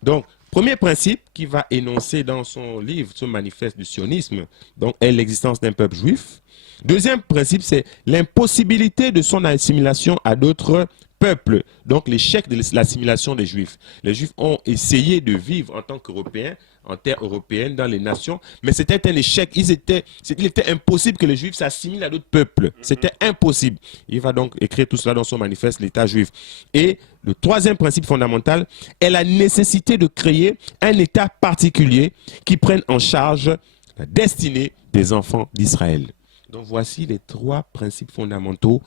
Donc, premier principe qu'il va énoncer dans son livre, ce manifeste du sionisme, donc, est l'existence d'un peuple juif. Deuxième principe, c'est l'impossibilité de son assimilation à d'autres peuples, donc l'échec de l'assimilation des Juifs. Les Juifs ont essayé de vivre en tant qu'Européens, en terre européenne, dans les nations, mais c'était un échec. Il était impossible que les Juifs s'assimilent à d'autres peuples. C'était impossible. Il va donc écrire tout cela dans son manifeste, l'État juif. Et le troisième principe fondamental est la nécessité de créer un État particulier qui prenne en charge la destinée des enfants d'Israël. Donc voici les trois principes fondamentaux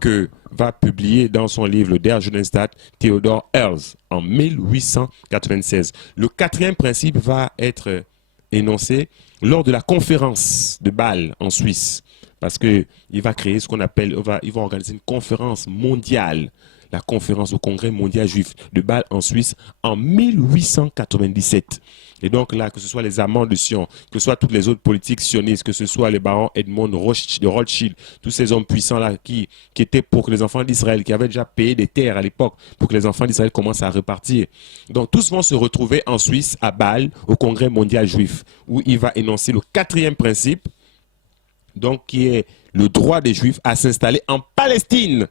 que va publier dans son livre, le Der Judenstaat, Theodor Herzl en 1896. Le quatrième principe va être énoncé lors de la conférence de Bâle en Suisse, parce qu'il va créer ce qu'on appelle, il va organiser une conférence mondiale, la conférence au Congrès mondial juif de Bâle en Suisse en 1897. Et donc là, que ce soit les amants de Sion, que ce soit toutes les autres politiques sionistes, que ce soit les barons Edmond de Rothschild, tous ces hommes puissants là qui étaient pour que les enfants d'Israël, qui avaient déjà payé des terres à l'époque, pour que les enfants d'Israël commencent à repartir. Donc tous vont se retrouver en Suisse, à Bâle, au Congrès mondial juif, où il va énoncer le quatrième principe, donc qui est le droit des Juifs à s'installer en Palestine.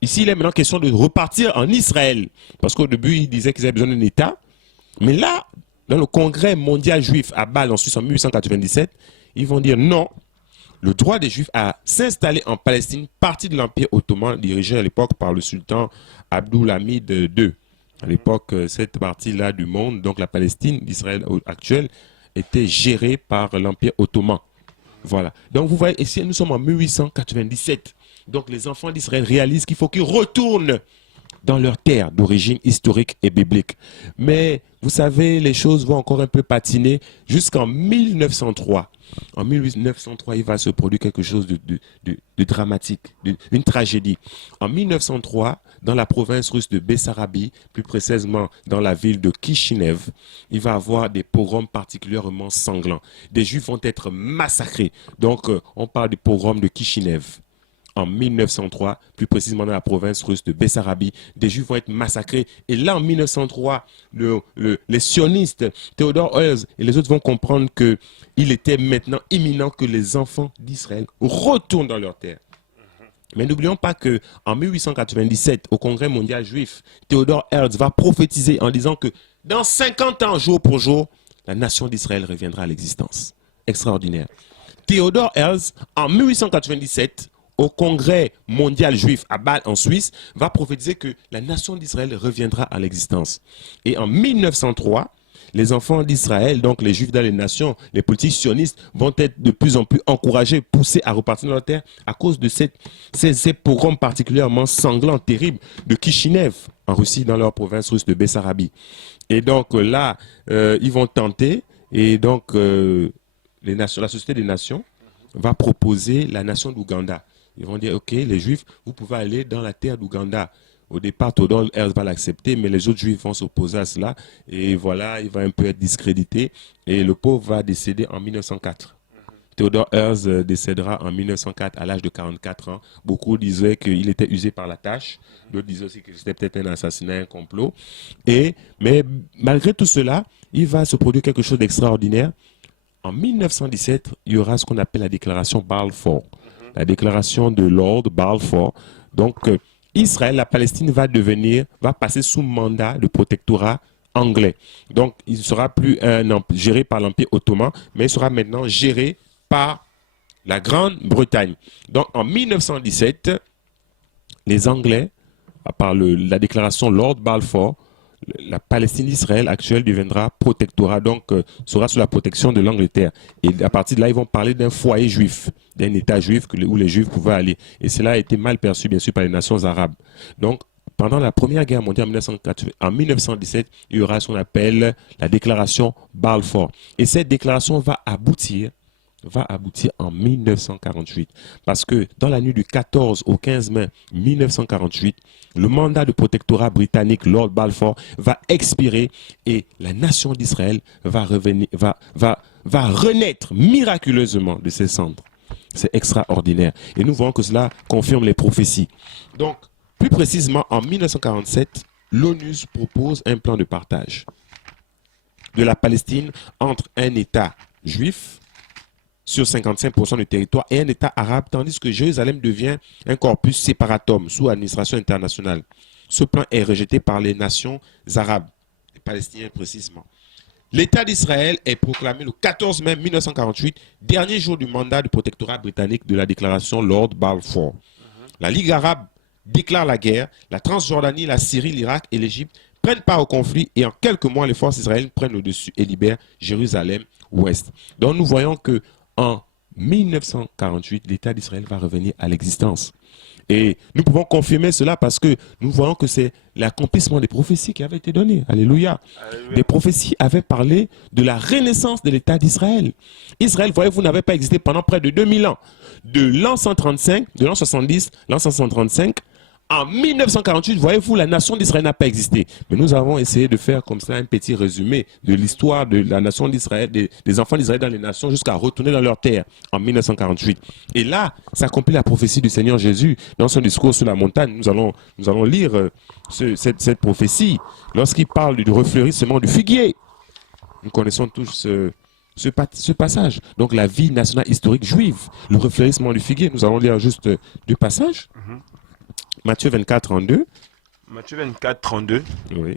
Ici, il est maintenant question de repartir en Israël, parce qu'au début, il disait qu'ils avaient besoin d'un État, mais là, dans le congrès mondial juif à Bâle en Suisse en 1897, ils vont dire non, le droit des Juifs à s'installer en Palestine, partie de l'Empire ottoman, dirigé à l'époque par le sultan Abdulhamid II. À l'époque, cette partie-là du monde, donc la Palestine d'Israël actuelle, était gérée par l'Empire ottoman. Voilà. Donc vous voyez, ici nous sommes en 1897. Donc les enfants d'Israël réalisent qu'il faut qu'ils retournent dans leur terre d'origine historique et biblique. Mais vous savez, les choses vont encore un peu patiner jusqu'en 1903. En 1903, il va se produire quelque chose de dramatique, une tragédie. En 1903, dans la province russe de Bessarabie, plus précisément dans la ville de Kishinev, il va y avoir des pogroms particulièrement sanglants. Des Juifs vont être massacrés. Donc, on parle des pogroms de Kishinev. En 1903, plus précisément dans la province russe de Bessarabie, des Juifs vont être massacrés. Et là, en 1903, les sionistes, Theodor Herzl et les autres vont comprendre qu'il était maintenant imminent que les enfants d'Israël retournent dans leur terre. Mais n'oublions pas qu'en 1897, au Congrès mondial juif, Theodor Herzl va prophétiser en disant que dans 50 ans, jour pour jour, la nation d'Israël reviendra à l'existence. Extraordinaire. Theodor Herzl, en 1897, au Congrès mondial juif à Bâle en Suisse, va prophétiser que la nation d'Israël reviendra à l'existence. Et en 1903, les enfants d'Israël, donc les Juifs dans les nations, les politiques sionistes, vont être de plus en plus encouragés, poussés à repartir dans leur terre à cause de ces pogroms particulièrement sanglants, terribles, de Kishinev, en Russie, dans leur province russe de Bessarabie. Et donc là, ils vont tenter, et donc la Société des Nations va proposer la nation d'Ouganda. Ils vont dire, ok, les Juifs, vous pouvez aller dans la terre d'Ouganda. Au départ, Theodor Herzl va l'accepter, mais les autres Juifs vont s'opposer à cela. Et voilà, il va un peu être discrédité. Et le pauvre va décéder en 1904. Theodor Herzl décédera en 1904 à l'âge de 44 ans. Beaucoup disaient qu'il était usé par la tâche. D'autres disaient aussi que c'était peut-être un assassinat, un complot. Mais malgré tout cela, il va se produire quelque chose d'extraordinaire. En 1917, il y aura ce qu'on appelle la déclaration Balfour. La déclaration de Lord Balfour. Donc, Israël, la Palestine va passer sous mandat de protectorat anglais. Donc, il ne sera plus géré par l'Empire ottoman, mais il sera maintenant géré par la Grande-Bretagne. Donc, en 1917, les Anglais, par la déclaration Lord Balfour, la Palestine d'Israël actuelle deviendra protectorat, donc sera sous la protection de l'Angleterre. Et à partir de là, ils vont parler d'un foyer juif, d'un État juif où les Juifs pouvaient aller. Et cela a été mal perçu, bien sûr, par les nations arabes. Donc, pendant la Première Guerre mondiale en 1917, il y aura ce qu'on appelle la déclaration Balfour. Et cette déclaration va aboutir va aboutir en 1948. Parce que dans la nuit du 14 au 15 mai 1948, le mandat de protectorat britannique Lord Balfour va expirer et la nation d'Israël va renaître miraculeusement de ses cendres. C'est extraordinaire. Et nous voyons que cela confirme les prophéties. Donc, plus précisément, en 1947, l'ONU propose un plan de partage de la Palestine entre un État juif sur 55% du territoire et un État arabe, tandis que Jérusalem devient un corpus séparatum sous administration internationale. Ce plan est rejeté par les nations arabes, les Palestiniens précisément. L'État d'Israël est proclamé le 14 mai 1948, dernier jour du mandat du protectorat britannique de la déclaration Lord Balfour. La Ligue arabe déclare la guerre, la Transjordanie, la Syrie, l'Irak et l'Égypte prennent part au conflit et en quelques mois, les forces israéliennes prennent le dessus et libèrent Jérusalem-Ouest. Donc nous voyons que en 1948, l'État d'Israël va revenir à l'existence. Et nous pouvons confirmer cela parce que nous voyons que c'est l'accomplissement des prophéties qui avaient été données. Alléluia. Alléluia. Les prophéties avaient parlé de la renaissance de l'État d'Israël. Israël, voyez-vous, n'avait pas existé pendant près de 2000 ans. De l'an 135, de l'an 70, l'an 535, en 1948, voyez-vous, la nation d'Israël n'a pas existé. Mais nous avons essayé de faire comme ça un petit résumé de l'histoire de la nation d'Israël, des enfants d'Israël dans les nations jusqu'à retourner dans leur terre en 1948. Et là, s'accomplit la prophétie du Seigneur Jésus dans son discours sur la montagne. Nous allons lire cette prophétie lorsqu'il parle du refleurissement du figuier. Nous connaissons tous ce passage. Donc la vie nationale historique juive, le refleurissement du figuier. Nous allons lire juste deux passages. Matthieu 24, 32. Matthieu 24, 32. Oui.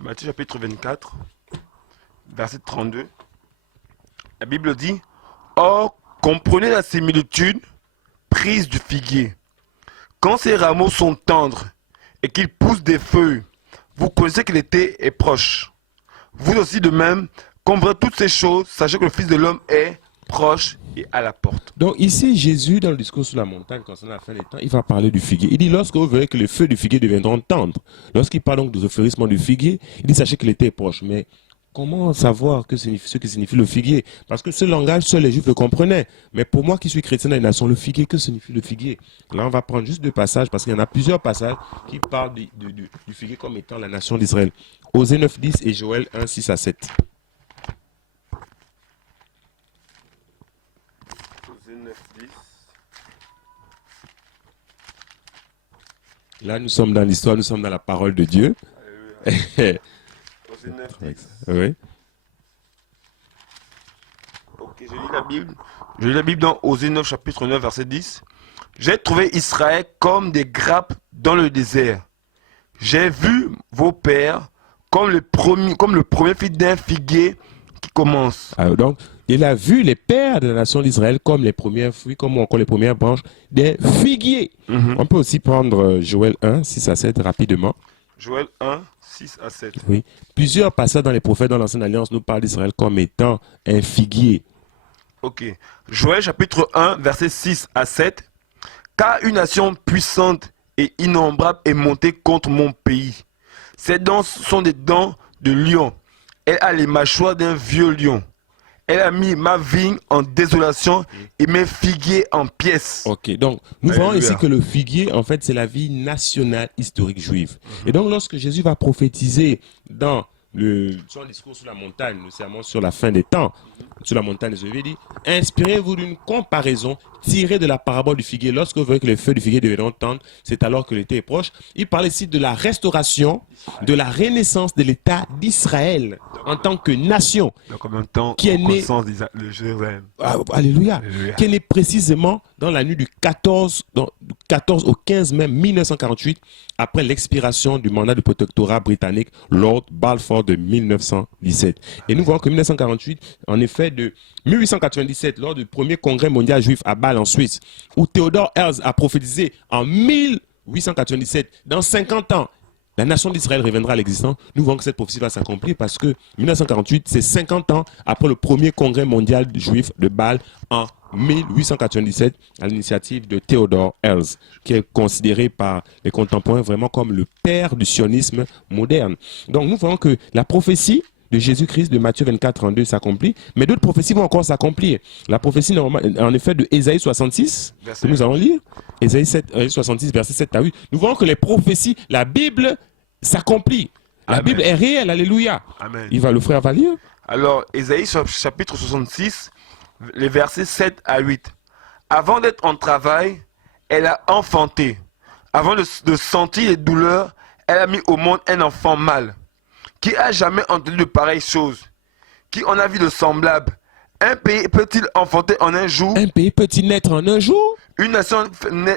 Matthieu chapitre 24, verset 32. La Bible dit, « Or, comprenez la similitude prise du figuier. Quand ses rameaux sont tendres et qu'ils poussent des feuilles, vous connaissez que l'été est proche. Vous aussi de même, comprenez toutes ces choses, sachez que le Fils de l'homme est proche et à la porte. » Donc ici, Jésus, dans le discours sur la montagne, concernant la fin des temps, il va parler du figuier. Il dit, lorsque vous verrez que les feuilles du figuier deviendront tendres, lorsqu'il parle donc du refleurissement du figuier, il dit, sachez que l'été est proche. Mais comment savoir ce que signifie le figuier? Parce que ce langage, seuls les Juifs le comprenaient. Mais pour moi qui suis chrétien dans les nations, le figuier, que signifie le figuier? Là, on va prendre juste deux passages, parce qu'il y en a plusieurs passages qui parlent du figuier comme étant la nation d'Israël. Osée 9, 10 et Joël 1, 6 à 7. Là, nous sommes dans l'histoire, nous sommes dans la parole de Dieu. Oui. Ok, je lis la Bible. Je lis la Bible dans Osée 9, chapitre 9, verset 10. J'ai trouvé Israël comme des grappes dans le désert. J'ai vu vos pères comme le premier fils d'un figuier qui commence. Alors donc, il a vu les pères de la nation d'Israël comme les premiers fruits, comme encore les premières branches des figuiers. On peut aussi prendre Joël 1, 6 à 7 rapidement. Joël 1, 6 à 7. Oui. Plusieurs passages dans les prophètes dans l'Ancienne Alliance nous parlent d'Israël comme étant un figuier. Ok. Joël chapitre 1, verset 6 à 7. Car une nation puissante et innombrable est montée contre mon pays. Ses dents sont des dents de lion. Elle a les mâchoires d'un vieux lion. Elle a mis ma vigne en désolation et mes figuiers en pièces. Ok, donc nous voyons ici que le figuier, en fait, c'est la vie nationale historique juive. Et donc lorsque Jésus va prophétiser dans son discours sur la montagne, le sermon sur la fin des temps, sur la montagne, je vais dire, inspirez-vous d'une comparaison tirée de la parabole du figuier. Lorsque vous voyez que les feuilles du figuier deviendront tendres, c'est alors que l'été est proche. Il parle ici de la restauration, de la renaissance de l'État d'Israël en tant que nation. Donc en même temps, qui est né, de Jérusalem. Alléluia. Alléluia. Qui est né précisément dans la nuit du 14 au 15 mai 1948, après l'expiration du mandat du protectorat britannique Lord Balfour de 1917. Et nous voyons que 1948, en effet, de 1897, lors du premier congrès mondial juif à Bâle en Suisse, où Theodore Herzl a prophétisé en 1897, dans 50 ans, la nation d'Israël reviendra à l'existence. Nous voyons que cette prophétie va s'accomplir parce que 1948, c'est 50 ans après le premier congrès mondial juif de Bâle en 1897, à l'initiative de Theodore Herzl, qui est considéré par les contemporains vraiment comme le père du sionisme moderne. Donc nous voyons que la prophétie de Jésus-Christ, de Matthieu 24, 32 s'accomplit, mais d'autres prophéties vont encore s'accomplir. La prophétie, en effet, de Ésaïe 66, que nous allons lire, Ésaïe 66, verset 7 à 8, nous voyons que les prophéties, la Bible s'accomplit. La Amen. Bible est réelle, alléluia. Amen. Le frère va lire. Alors, Ésaïe chapitre 66, les versets 7 à 8. Avant d'être en travail, elle a enfanté. Avant de sentir les douleurs, elle a mis au monde un enfant mâle. Qui a jamais entendu de pareilles choses? Qui en a vu de semblables? Un pays peut-il enfanter en un jour? Un pays peut-il naître en un jour? Une nation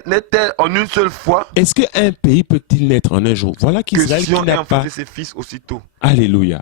naît-elle en une seule fois? Est-ce qu'un pays peut-il naître en un jour? Voilà Que qu'Israël Sion qui ait n'a pas... enfanté ses fils aussitôt. Alléluia.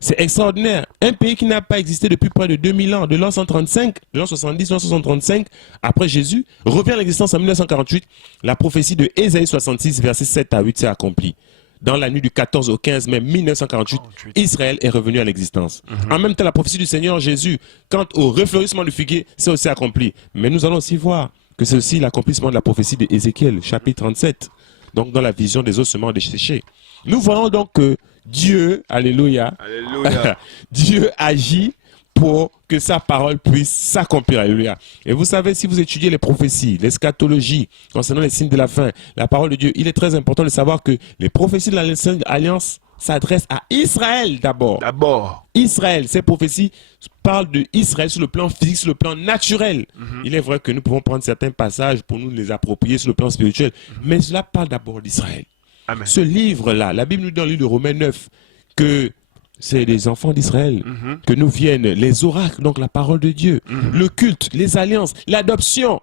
C'est extraordinaire. Un pays qui n'a pas existé depuis près de 2000 ans, de l'an 135, de l'an 70, de l'an 135, après Jésus, revient à l'existence en 1948. La prophétie de Ésaïe 66, versets 7 à 8 s'est accomplie. Dans la nuit du 14 au 15 mai 1948, Israël est revenu à l'existence. En même temps, la prophétie du Seigneur Jésus, quant au refleurissement du figuier, s'est aussi accomplie. Mais nous allons aussi voir que c'est aussi l'accomplissement de la prophétie d'Ézéchiel, chapitre 37, donc dans la vision des ossements desséchés. Nous voyons donc que Dieu, alléluia, Alléluia. Dieu agit pour que sa parole puisse s'accomplir. Alléluia. Et vous savez, si vous étudiez les prophéties, l'eschatologie, concernant les signes de la fin, la parole de Dieu, il est très important de savoir que les prophéties de l'Alliance s'adressent à Israël d'abord. D'abord. Israël, ces prophéties parlent d'Israël sur le plan physique, sur le plan naturel. Il est vrai que nous pouvons prendre certains passages pour nous les approprier sur le plan spirituel, mais cela parle d'abord d'Israël. Amen. Ce livre-là, la Bible nous dit dans le livre de Romains 9 que c'est des enfants d'Israël que nous viennent les oracles, donc la parole de Dieu, le culte, les alliances, l'adoption,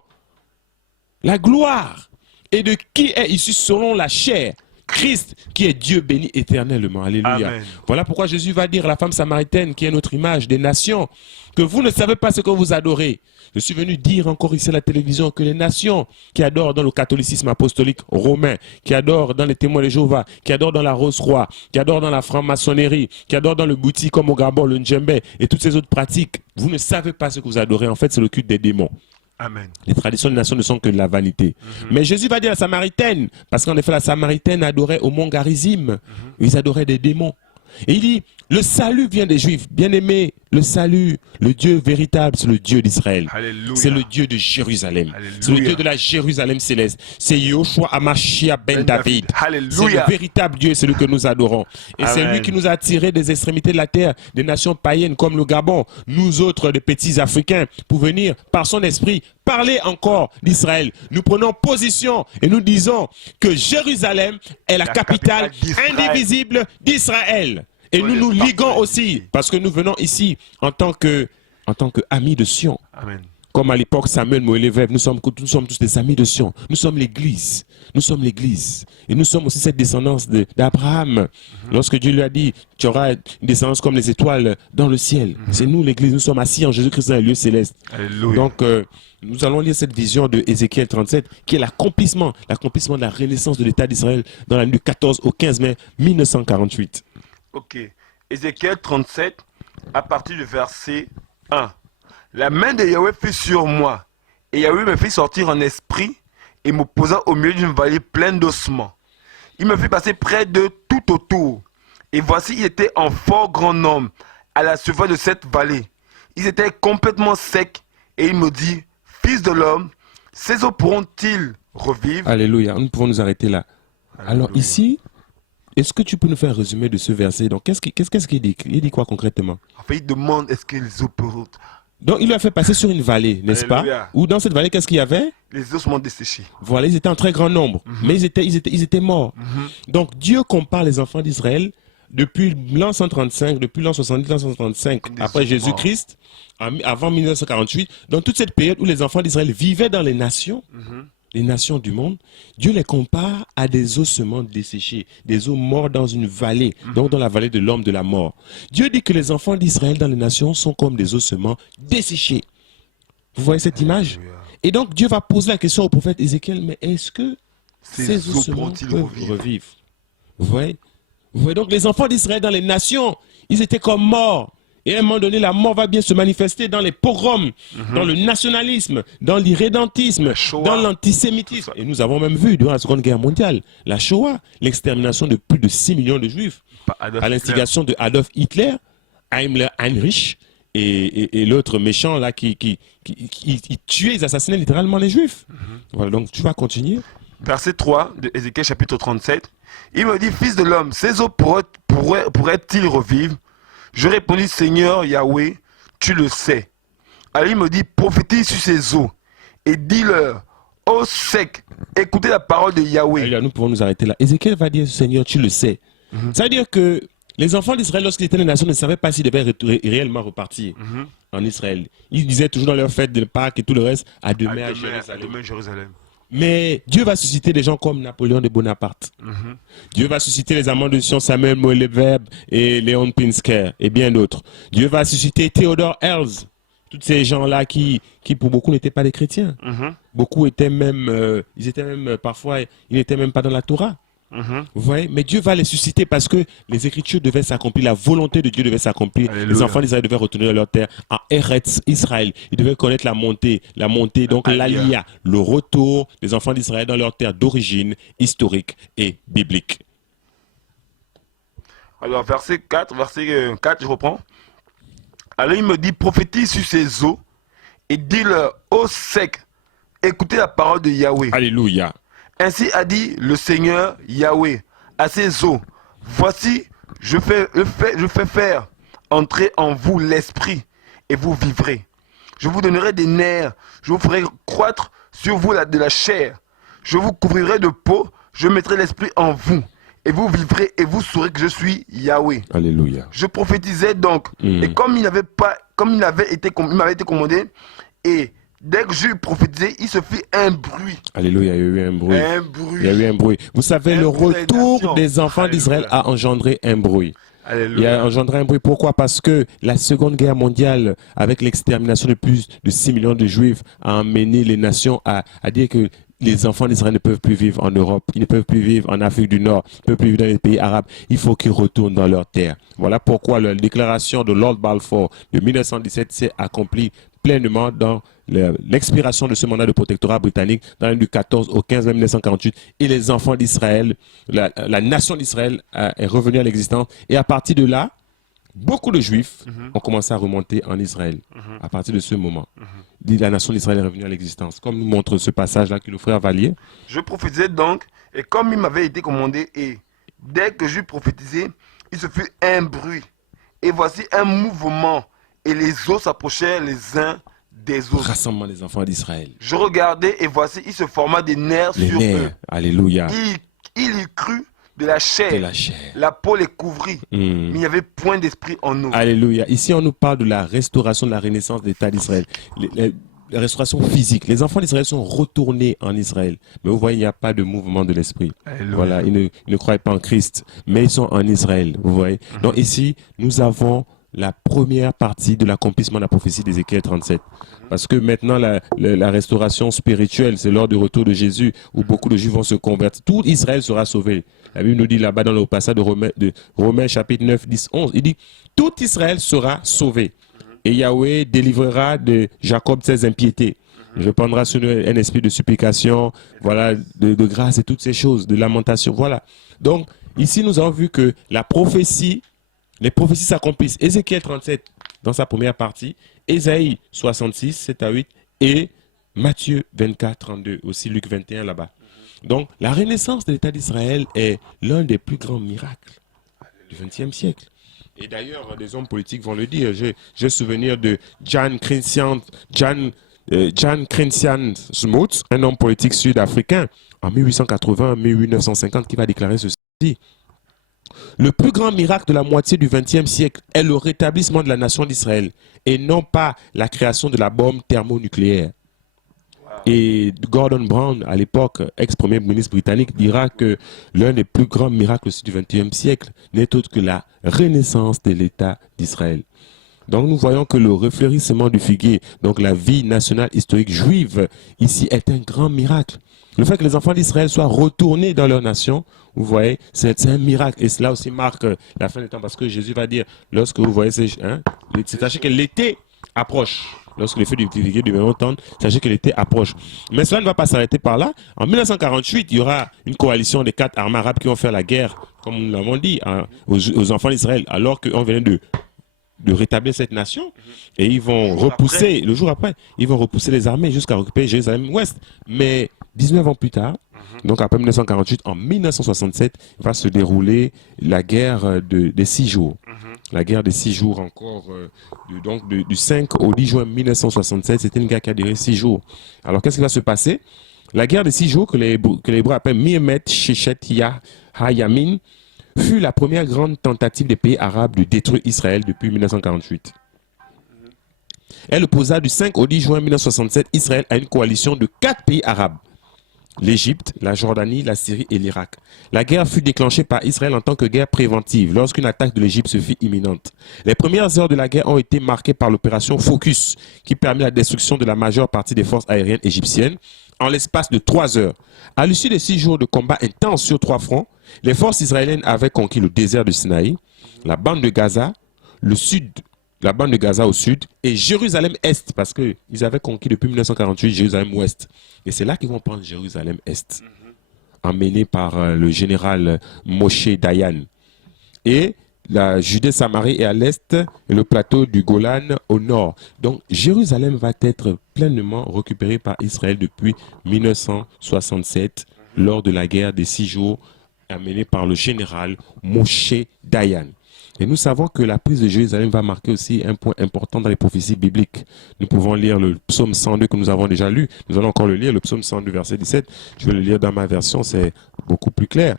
la gloire, et de qui est issu selon la chair, Christ, qui est Dieu béni éternellement. Alléluia. Amen. Voilà pourquoi Jésus va dire à la femme samaritaine, qui est notre image des nations, que vous ne savez pas ce que vous adorez. Je suis venu dire encore ici à la télévision que les nations qui adorent dans le catholicisme apostolique romain, qui adorent dans les témoins de Jéhovah, qui adorent dans la Rose-Croix, qui adorent dans la franc-maçonnerie, qui adorent dans le bouti comme au Gabon, le Ndjembe et toutes ces autres pratiques, vous ne savez pas ce que vous adorez. En fait, c'est le culte des démons. Amen. Les traditions des nations ne sont que de la vanité. Mais Jésus va dire à la Samaritaine, parce qu'en effet la Samaritaine adorait au mont Garizim, ils adoraient des démons. Et il dit, le salut vient des Juifs. Bien aimé, le salut, le Dieu véritable, c'est le Dieu d'Israël. Alléluia. C'est le Dieu de Jérusalem. Alléluia. C'est le Dieu de la Jérusalem céleste. C'est Yoshua Amashia ben David. C'est Alléluia. le véritable Dieu, c'est lui que nous adorons. Et c'est Amen. lui qui nous a tirés des extrémités de la terre, des nations païennes comme le Gabon, nous autres, des petits Africains, pour venir, par son esprit, parler encore d'Israël. Nous prenons position et nous disons que Jérusalem est la capitale d'Israël. indivisible d'Israël. Et nous nous liguons aussi, parce que nous venons ici en tant que amis de Sion. Amen. Comme à l'époque Samuel Moël-Lévesque, nous sommes tous des amis de Sion. Nous sommes l'Église. Nous sommes l'Église. Et nous sommes aussi cette descendance d'Abraham. Lorsque Dieu lui a dit, tu auras une descendance comme les étoiles dans le ciel. C'est nous l'Église. Nous sommes assis en Jésus-Christ dans les lieux célestes. Alléluia. Donc, nous allons lire cette vision de Ézéchiel 37, qui est l'accomplissement de la renaissance de l'État d'Israël dans la nuit du 14 au 15 mai 1948. Ok. Ézéchiel 37, à partir du verset 1. La main de Yahweh fut sur moi, et Yahweh me fit sortir en esprit, et me posa au milieu d'une vallée pleine d'ossements. Il me fit passer près de tout autour, et voici, il était en fort grand nombre à la surface de cette vallée. Ils étaient complètement secs, et il me dit, fils de l'homme, ces eaux pourront-ils revivre? Alléluia. Nous pouvons nous arrêter là. Alors ici, est-ce que tu peux nous faire un résumé de ce verset? Donc, qu'est-ce qu'il dit? Il dit quoi concrètement? En fait, il demande, est-ce que les eaux pourront... Donc, il lui a fait passer sur une vallée, n'est-ce pas? Alléluia. Ou dans cette vallée, qu'est-ce qu'il y avait? Les ossements desséchés. Voilà, ils étaient en très grand nombre, mais ils étaient morts. Donc, Dieu compare les enfants d'Israël depuis l'an 135, depuis l'an 70, l'an 135, Comme des après ossements. Jésus-Christ, avant 1948, dans toute cette période où les enfants d'Israël vivaient dans les nations du monde, Dieu les compare à des ossements desséchés, des os morts dans une vallée, donc dans la vallée de l'homme de la mort. Dieu dit que les enfants d'Israël dans les nations sont comme des ossements desséchés. Vous voyez cette image? Et donc Dieu va poser la question au prophète Ézéchiel, mais est-ce que ces os ossements pourront-ils peuvent revivre? Vous voyez? Vous voyez donc les enfants d'Israël dans les nations, ils étaient comme morts. Et à un moment donné, la mort va bien se manifester dans les pogroms, dans le nationalisme, dans l'irrédentisme, Shoah. dans l'antisémitisme. Et nous avons même vu durant la Seconde Guerre mondiale, la Shoah, l'extermination de plus de 6 millions de Juifs, Par Adolf à l'instigation de Adolf Hitler, Heimler Heinrich et l'autre méchant là qui tuait, ils assassinaient littéralement les Juifs. Voilà, donc tu vas continuer. Verset 3 de Ézéchiel chapitre 37. Il me dit, fils de l'homme, ces eaux pourraient-ils revivre? Je répondis, Seigneur Yahweh, tu le sais. Alors il me dit, prophétise sur ces eaux et dis-leur, ô sec, écoutez la parole de Yahweh. Là, nous pouvons nous arrêter là. Ézéchiel va dire, Seigneur, tu le sais. Ça veut dire que les enfants d'Israël, lorsqu'ils étaient les nations, ne savaient pas s'ils devaient réellement repartir en Israël. Ils disaient toujours dans leur fête de Pâques et tout le reste, à demain à Jérusalem. Mais Dieu va susciter des gens comme Napoléon de Bonaparte. Dieu va susciter les amants de Sion, Samuel Moelebverb et Léon Pinsker et bien d'autres. Dieu va susciter Theodore Herzl. Tous ces gens-là qui pour beaucoup n'étaient pas des chrétiens. Beaucoup étaient même, parfois, ils n'étaient même pas dans la Torah. Vous voyez, mais Dieu va les susciter parce que les Écritures devaient s'accomplir, la volonté de Dieu devait s'accomplir. Les enfants d'Israël devaient retourner dans leur terre en Eretz Israël. Ils devaient connaître la montée, donc l'Aliyah, le retour des enfants d'Israël dans leur terre d'origine historique et biblique. Alors verset 4, je reprends. Alors il me dit, prophétise sur ces eaux et dis-leur, ô sec, écoutez la parole de Yahweh. Alléluia. Ainsi a dit le Seigneur Yahweh à ces eaux, voici, je fais faire entrer en vous l'esprit et vous vivrez. Je vous donnerai des nerfs, je vous ferai croître sur vous de la chair. Je vous couvrirai de peau, je mettrai l'esprit en vous et vous vivrez et vous saurez que je suis Yahweh. Alléluia. Je prophétisais donc et comme il m'avait été commandé et dès que je prophétisais, il se fit un bruit. Alléluia, il y a eu un bruit. Il y a eu un bruit. Vous savez, le retour des enfants d'Israël a engendré un bruit. Alléluia. Il a engendré un bruit. Pourquoi? Parce que la Seconde Guerre mondiale, avec l'extermination de plus de 6 millions de Juifs, a amené les nations à dire que les enfants d'Israël ne peuvent plus vivre en Europe, ils ne peuvent plus vivre en Afrique du Nord, ils ne peuvent plus vivre dans les pays arabes. Il faut qu'ils retournent dans leur terre. Voilà pourquoi la déclaration de Lord Balfour de 1917 s'est accomplie pleinement dans l'expiration de ce mandat de protectorat britannique dans l'année du 14 au 15 mai 1948 et les enfants d'Israël, la nation d'Israël est revenue à l'existence et à partir de là, beaucoup de Juifs ont commencé à remonter en Israël à partir de ce moment. La nation d'Israël est revenue à l'existence, comme nous montre ce passage-là que le frère va lire. Je prophétisais donc, et comme il m'avait été commandé, et dès que je prophétisais, il se fut un bruit, et voici un mouvement, et les eaux s'approchèrent les uns des autres. Rassemblement des enfants d'Israël. Je regardais, et voici, il se forma des nerfs sur eux. Alléluia. Il y crut de la chair. La peau les couvrit, mais il n'y avait point d'esprit en nous. Alléluia. Ici, on nous parle de la restauration, de la renaissance de l'État d'Israël. La restauration physique. Les enfants d'Israël sont retournés en Israël. Mais vous voyez, il n'y a pas de mouvement de l'esprit. Voilà, ils ne croient pas en Christ, mais ils sont en Israël. Vous voyez. Donc ici, nous avons la première partie de l'accomplissement de la prophétie d'Ézéchiel 37. Parce que maintenant, la restauration spirituelle, c'est lors du retour de Jésus, où beaucoup de Juifs vont se convertir. Tout Israël sera sauvé. La Bible nous dit là-bas dans le passage de Romains chapitre 9, 10, 11, il dit, tout Israël sera sauvé. Et Yahweh délivrera de Jacob ses impiétés. Je prendrai sur lui un esprit de supplication, voilà, de grâce et toutes ces choses, de lamentation. Voilà. Donc, ici, nous avons vu que les prophéties s'accomplissent. Ézéchiel 37, dans sa première partie, Ésaïe 66, 7 à 8, et Matthieu 24, 32, aussi Luc 21 là-bas. Donc, la renaissance de l'État d'Israël est l'un des plus grands miracles du XXe siècle. Et d'ailleurs, des hommes politiques vont le dire. J'ai souvenir de Jan Chrétien Smuts, un homme politique sud-africain, en 1880-1950, qui va déclarer ceci. Le plus grand miracle de la moitié du XXe siècle est le rétablissement de la nation d'Israël et non pas la création de la bombe thermonucléaire. Et Gordon Brown, à l'époque, ex-premier ministre britannique, dira que l'un des plus grands miracles aussi du XXe siècle n'est autre que la renaissance de l'État d'Israël. Donc nous voyons que le refleurissement du figuier, donc la vie nationale historique juive, ici est un grand miracle. Le fait que les enfants d'Israël soient retournés dans leur nation, vous voyez, c'est un miracle. Et cela aussi marque la fin des temps, parce que Jésus va dire, lorsque vous voyez sachez que l'été approche. Lorsque les feux du figuier deviendront tendres, sachez que l'été approche. Mais cela ne va pas s'arrêter par là. En 1948, il y aura une coalition des 4 armées arabes qui vont faire la guerre, comme nous l'avons dit, aux enfants d'Israël, alors qu'on venait de de rétablir cette nation. Et ils vont repousser, le jour après, ils vont repousser les armées jusqu'à récupérer Jérusalem-Ouest. Mais 19 ans plus tard, donc après 1948, en 1967, va se dérouler la guerre des 6 jours. La guerre des 6 jours encore, du 5 au 10 juin 1967, c'était une guerre qui a duré 6 jours. Alors qu'est-ce qui va se passer? La guerre des 6 jours, que les Hébreux appellent Mirmet Shechet Hayamin, fut la première grande tentative des pays arabes de détruire Israël depuis 1948. Elle opposa du 5 au 10 juin 1967 Israël à une coalition de 4 pays arabes: l'Égypte, la Jordanie, la Syrie et l'Irak. La guerre fut déclenchée par Israël en tant que guerre préventive lorsqu'une attaque de l'Égypte se fit imminente. Les premières heures de la guerre ont été marquées par l'opération Focus, qui permit la destruction de la majeure partie des forces aériennes égyptiennes en l'espace de 3 heures. À l'issue de 6 jours de combat intenses sur 3 fronts, les forces israéliennes avaient conquis le désert de Sinaï, la bande de Gaza, la bande de Gaza au sud et Jérusalem-Est, parce qu'ils avaient conquis depuis 1948 Jérusalem-Ouest. Et c'est là qu'ils vont prendre Jérusalem-Est, emmené par le général Moshe Dayan. Et la Judée-Samarie est à l'est et le plateau du Golan au nord. Donc Jérusalem va être pleinement récupérée par Israël depuis 1967 lors de la guerre des 6 jours amenée par le général Moshe Dayan. Et nous savons que la prise de Jérusalem va marquer aussi un point important dans les prophéties bibliques. Nous pouvons lire le psaume 102 que nous avons déjà lu. Nous allons encore le lire, le psaume 102, verset 17. Je vais le lire dans ma version, c'est beaucoup plus clair.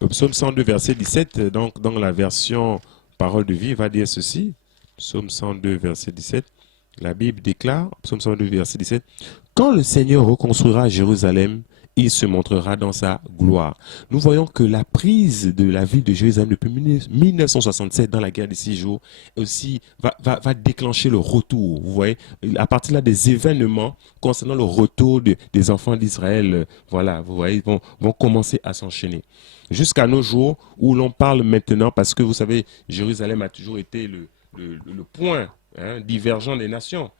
Le psaume 102, verset 17, donc dans la version Parole de vie, va dire ceci. Psaume 102, verset 17. La Bible déclare, psaume 102, verset 17, « Quand le Seigneur reconstruira Jérusalem, il se montrera dans sa gloire. » Nous voyons que la prise de la ville de Jérusalem depuis 1967 dans la guerre des 6 jours aussi va déclencher le retour. Vous voyez, à partir là des événements concernant le retour des enfants d'Israël, voilà, vous voyez, vont commencer à s'enchaîner. Jusqu'à nos jours où l'on parle maintenant, parce que vous savez, Jérusalem a toujours été le point divergent des nations.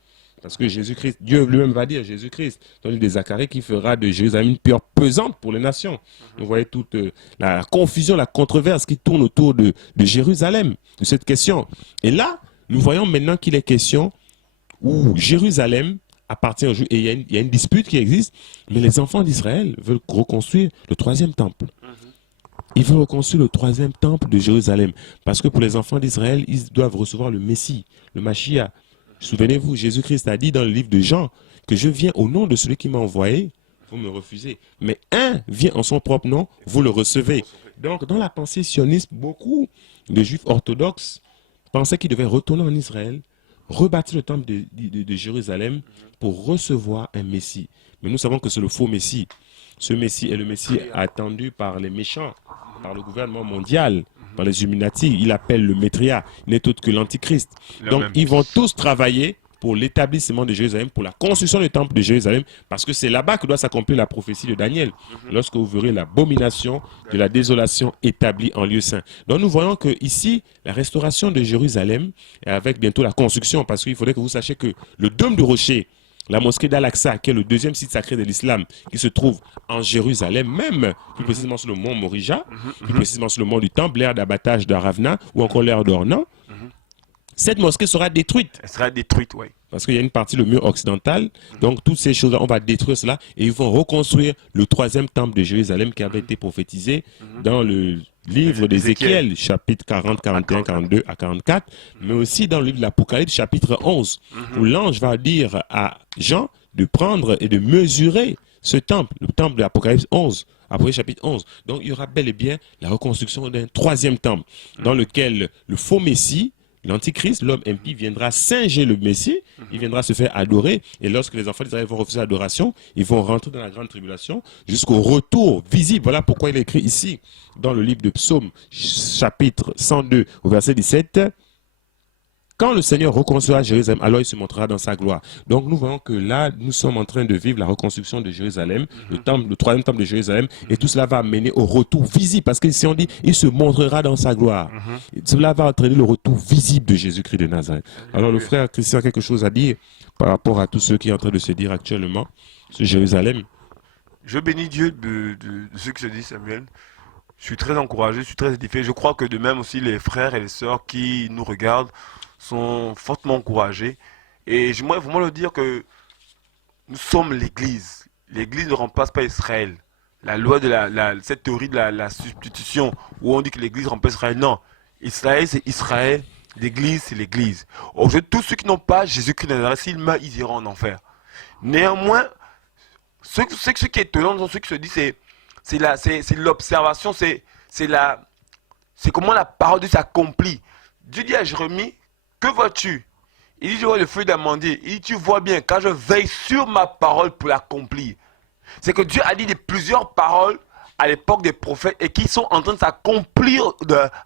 Parce que Jésus-Christ, Dieu lui-même va dire, Jésus-Christ, dans le livre de Zacharie, qui fera de Jérusalem une pierre pesante pour les nations. Vous voyez toute la confusion, la controverse qui tourne autour de Jérusalem, de cette question. Et là, nous voyons maintenant qu'il est question où Jérusalem appartient aux Juifs. Et il y a une dispute qui existe, mais les enfants d'Israël veulent reconstruire le 3e temple. Ils veulent reconstruire le 3e temple de Jérusalem. Parce que pour les enfants d'Israël, ils doivent recevoir le Messie, le Mashiach. Souvenez-vous, Jésus-Christ a dit dans le livre de Jean que je viens au nom de celui qui m'a envoyé, vous me refusez. Mais un vient en son propre nom, vous le recevez. Donc, dans la pensée sioniste, beaucoup de juifs orthodoxes pensaient qu'ils devaient retourner en Israël, rebâtir le temple de Jérusalem pour recevoir un Messie. Mais nous savons que c'est le faux Messie. Ce Messie est le Messie attendu par les méchants, par le gouvernement mondial, par les Illuminati. Il appelle le Métria, n'est autre que l'Antichrist. Donc, ils vont tous travailler pour l'établissement de Jérusalem, pour la construction du temple de Jérusalem, parce que c'est là-bas que doit s'accomplir la prophétie de Daniel, lorsque vous verrez l'abomination de la désolation établie en lieu saint. Donc, nous voyons que ici, la restauration de Jérusalem, et avec bientôt la construction, parce qu'il faudrait que vous sachiez que le dôme de rocher, la mosquée d'Al-Aqsa, qui est le 2e site sacré de l'islam, qui se trouve en Jérusalem, même plus précisément sur le mont Morija, plus précisément sur le mont du Temple, l'aire d'abattage d'Aravna, ou encore l'aire d'Ornan, cette mosquée sera détruite. Elle sera détruite, oui. Parce qu'il y a une partie, le mur occidental, donc toutes ces choses-là, on va détruire cela, et ils vont reconstruire le 3e temple de Jérusalem qui avait été prophétisé dans le livre d'Ézéchiel, chapitre 40, 41, 42 à 44, mais aussi dans le livre de l'Apocalypse, chapitre 11, où l'ange va dire à Jean de prendre et de mesurer ce temple, le temple de l'Apocalypse 11, après chapitre 11. Donc il y aura bel et bien la reconstruction d'un 3e temple, dans lequel le faux Messie, l'Antichrist, l'homme impie, viendra singer le Messie, il viendra se faire adorer, et lorsque les enfants d'Israël vont refuser l'adoration, ils vont rentrer dans la grande tribulation jusqu'au retour visible. Voilà pourquoi il est écrit ici, dans le livre de Psaume, chapitre 102, au verset 17, « Quand le Seigneur reconstruira Jérusalem, alors il se montrera dans sa gloire. » Donc nous voyons que là, nous sommes en train de vivre la reconstruction de Jérusalem, le 3e temple de Jérusalem, et tout cela va mener au retour visible, parce qu'ici on dit, il se montrera dans sa gloire. Cela va entraîner le retour visible de Jésus-Christ de Nazareth. Alors le frère Christian a quelque chose à dire par rapport à tout ce qui est en train de se dire actuellement sur Jérusalem. Je bénis Dieu de ce que se dit Samuel. Je suis très encouragé, je suis très édifié. Je crois que de même aussi les frères et les sœurs qui nous regardent sont fortement encouragés. Et j'aimerais vraiment le dire que nous sommes l'Église. L'Église ne remplace pas Israël. La loi de cette théorie de la substitution où on dit que l'Église remplace Israël. Non, Israël c'est Israël, l'Église c'est l'Église. Aujourd'hui, tous ceux qui n'ont pas Jésus-Christ de Nazareth, s'ils meurent, ils iront en enfer. Néanmoins, ce qui est étonnant dans ce qui se dit, c'est l'observation, c'est comment la parole de Dieu s'accomplit. Dieu dit à Jérémie, que vois-tu? Il dit, je vois le feu d'amandier. Il dit, tu vois bien, quand je veille sur ma parole pour l'accomplir. C'est que Dieu a dit plusieurs paroles à l'époque des prophètes et qui sont en train de s'accomplir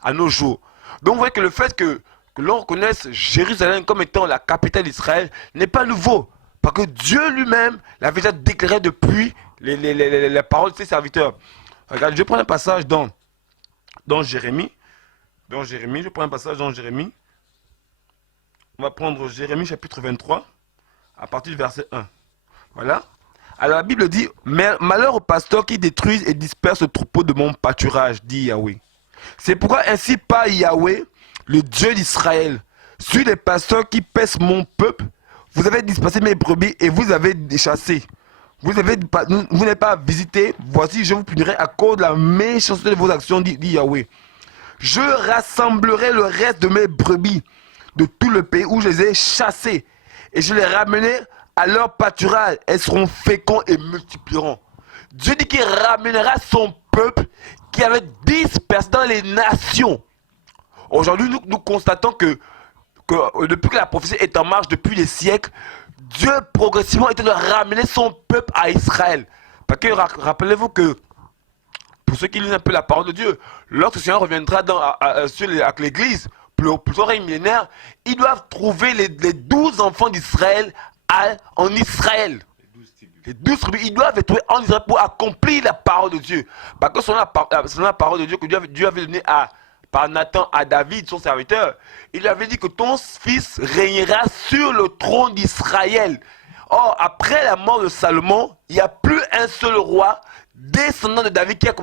à nos jours. Donc vous voyez que le fait que l'on reconnaisse Jérusalem comme étant la capitale d'Israël n'est pas nouveau. Parce que Dieu lui-même l'avait déjà déclaré depuis les paroles de ses serviteurs. Regarde, je prends un passage dans Jérémie. Je prends un passage dans Jérémie. On va prendre Jérémie chapitre 23, à partir du verset 1. Voilà. Alors la Bible dit, malheur aux pasteurs qui détruisent et dispersent le troupeau de mon pâturage, dit Yahweh. C'est pourquoi ainsi parle Yahweh, le Dieu d'Israël, sur les pasteurs qui pèsent mon peuple, vous avez dispersé mes brebis et vous avez chassé. Vous n'avez pas visité, voici je vous punirai à cause de la méchanceté de vos actions, dit Yahweh. Je rassemblerai le reste de mes brebis de tout le pays où je les ai chassés et je les ramènerai à leur pâturage. Elles seront féconds et multiplieront. Dieu dit qu'il ramènera son peuple qui avait dispersé dans les nations. Aujourd'hui, nous constatons que depuis que la prophétie est en marche depuis des siècles, Dieu progressivement était de ramener son peuple à Israël. Parce que rappelez-vous que, pour ceux qui lisent un peu la parole de Dieu, lorsque le Seigneur reviendra avec l'Église, pour son règne millénaire, ils doivent trouver les 12 enfants d'Israël en Israël. Les 12 tribus, ils doivent être trouvés en Israël pour accomplir la parole de Dieu. Parce que selon la parole de Dieu que Dieu avait donnée par Nathan à David, son serviteur, il lui avait dit que ton fils régnera sur le trône d'Israël. Or, après la mort de Salomon, il n'y a plus un seul roi descendant de David qui a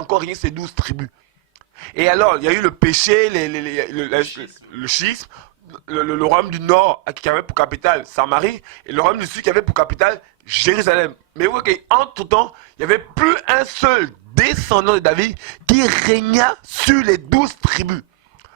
encore régné ces 12 tribus. Et alors, il y a eu le péché, le schisme, le royaume du Nord qui avait pour capitale Samarie, et le royaume du Sud qui avait pour capitale Jérusalem. Mais vous voyez qu'entre-temps, il n'y avait plus un seul descendant de David qui régna sur les 12 tribus.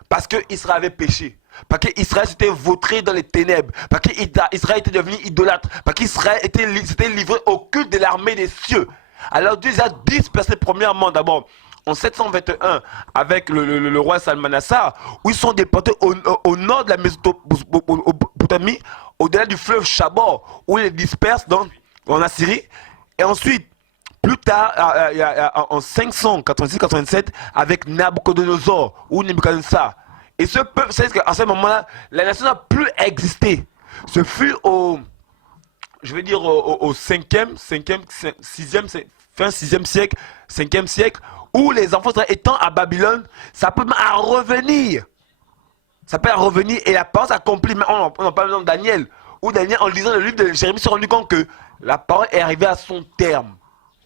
Parce qu'Israël avait péché. Parce qu'Israël s'était vautré dans les ténèbres. Parce qu'Israël était devenu idolâtre. Parce qu'Israël s'était livré au culte de l'armée des cieux. Alors Dieu les a dispersés premièrement d'abord en 721 avec le roi Salmanassar, où ils sont déportés au nord de la Mésopotamie, au-delà du fleuve Chabor, où ils les dispersent en Assyrie. Et ensuite, plus tard, en 586-87, avec Nabucodonosor, ou Nebuchadnezzar. Et ce peuple, c'est qu'à ce moment-là, la nation n'a plus existé. Ce fut au 5e, 6e, fin 6e siècle, 5e siècle, où les enfants étant à Babylone, ça peut à revenir. Ça peut à revenir et la parole s'accomplit. Mais on en parle dans Daniel, où Daniel, en lisant le livre de Jérémie, s'est rendu compte que la parole est arrivée à son terme.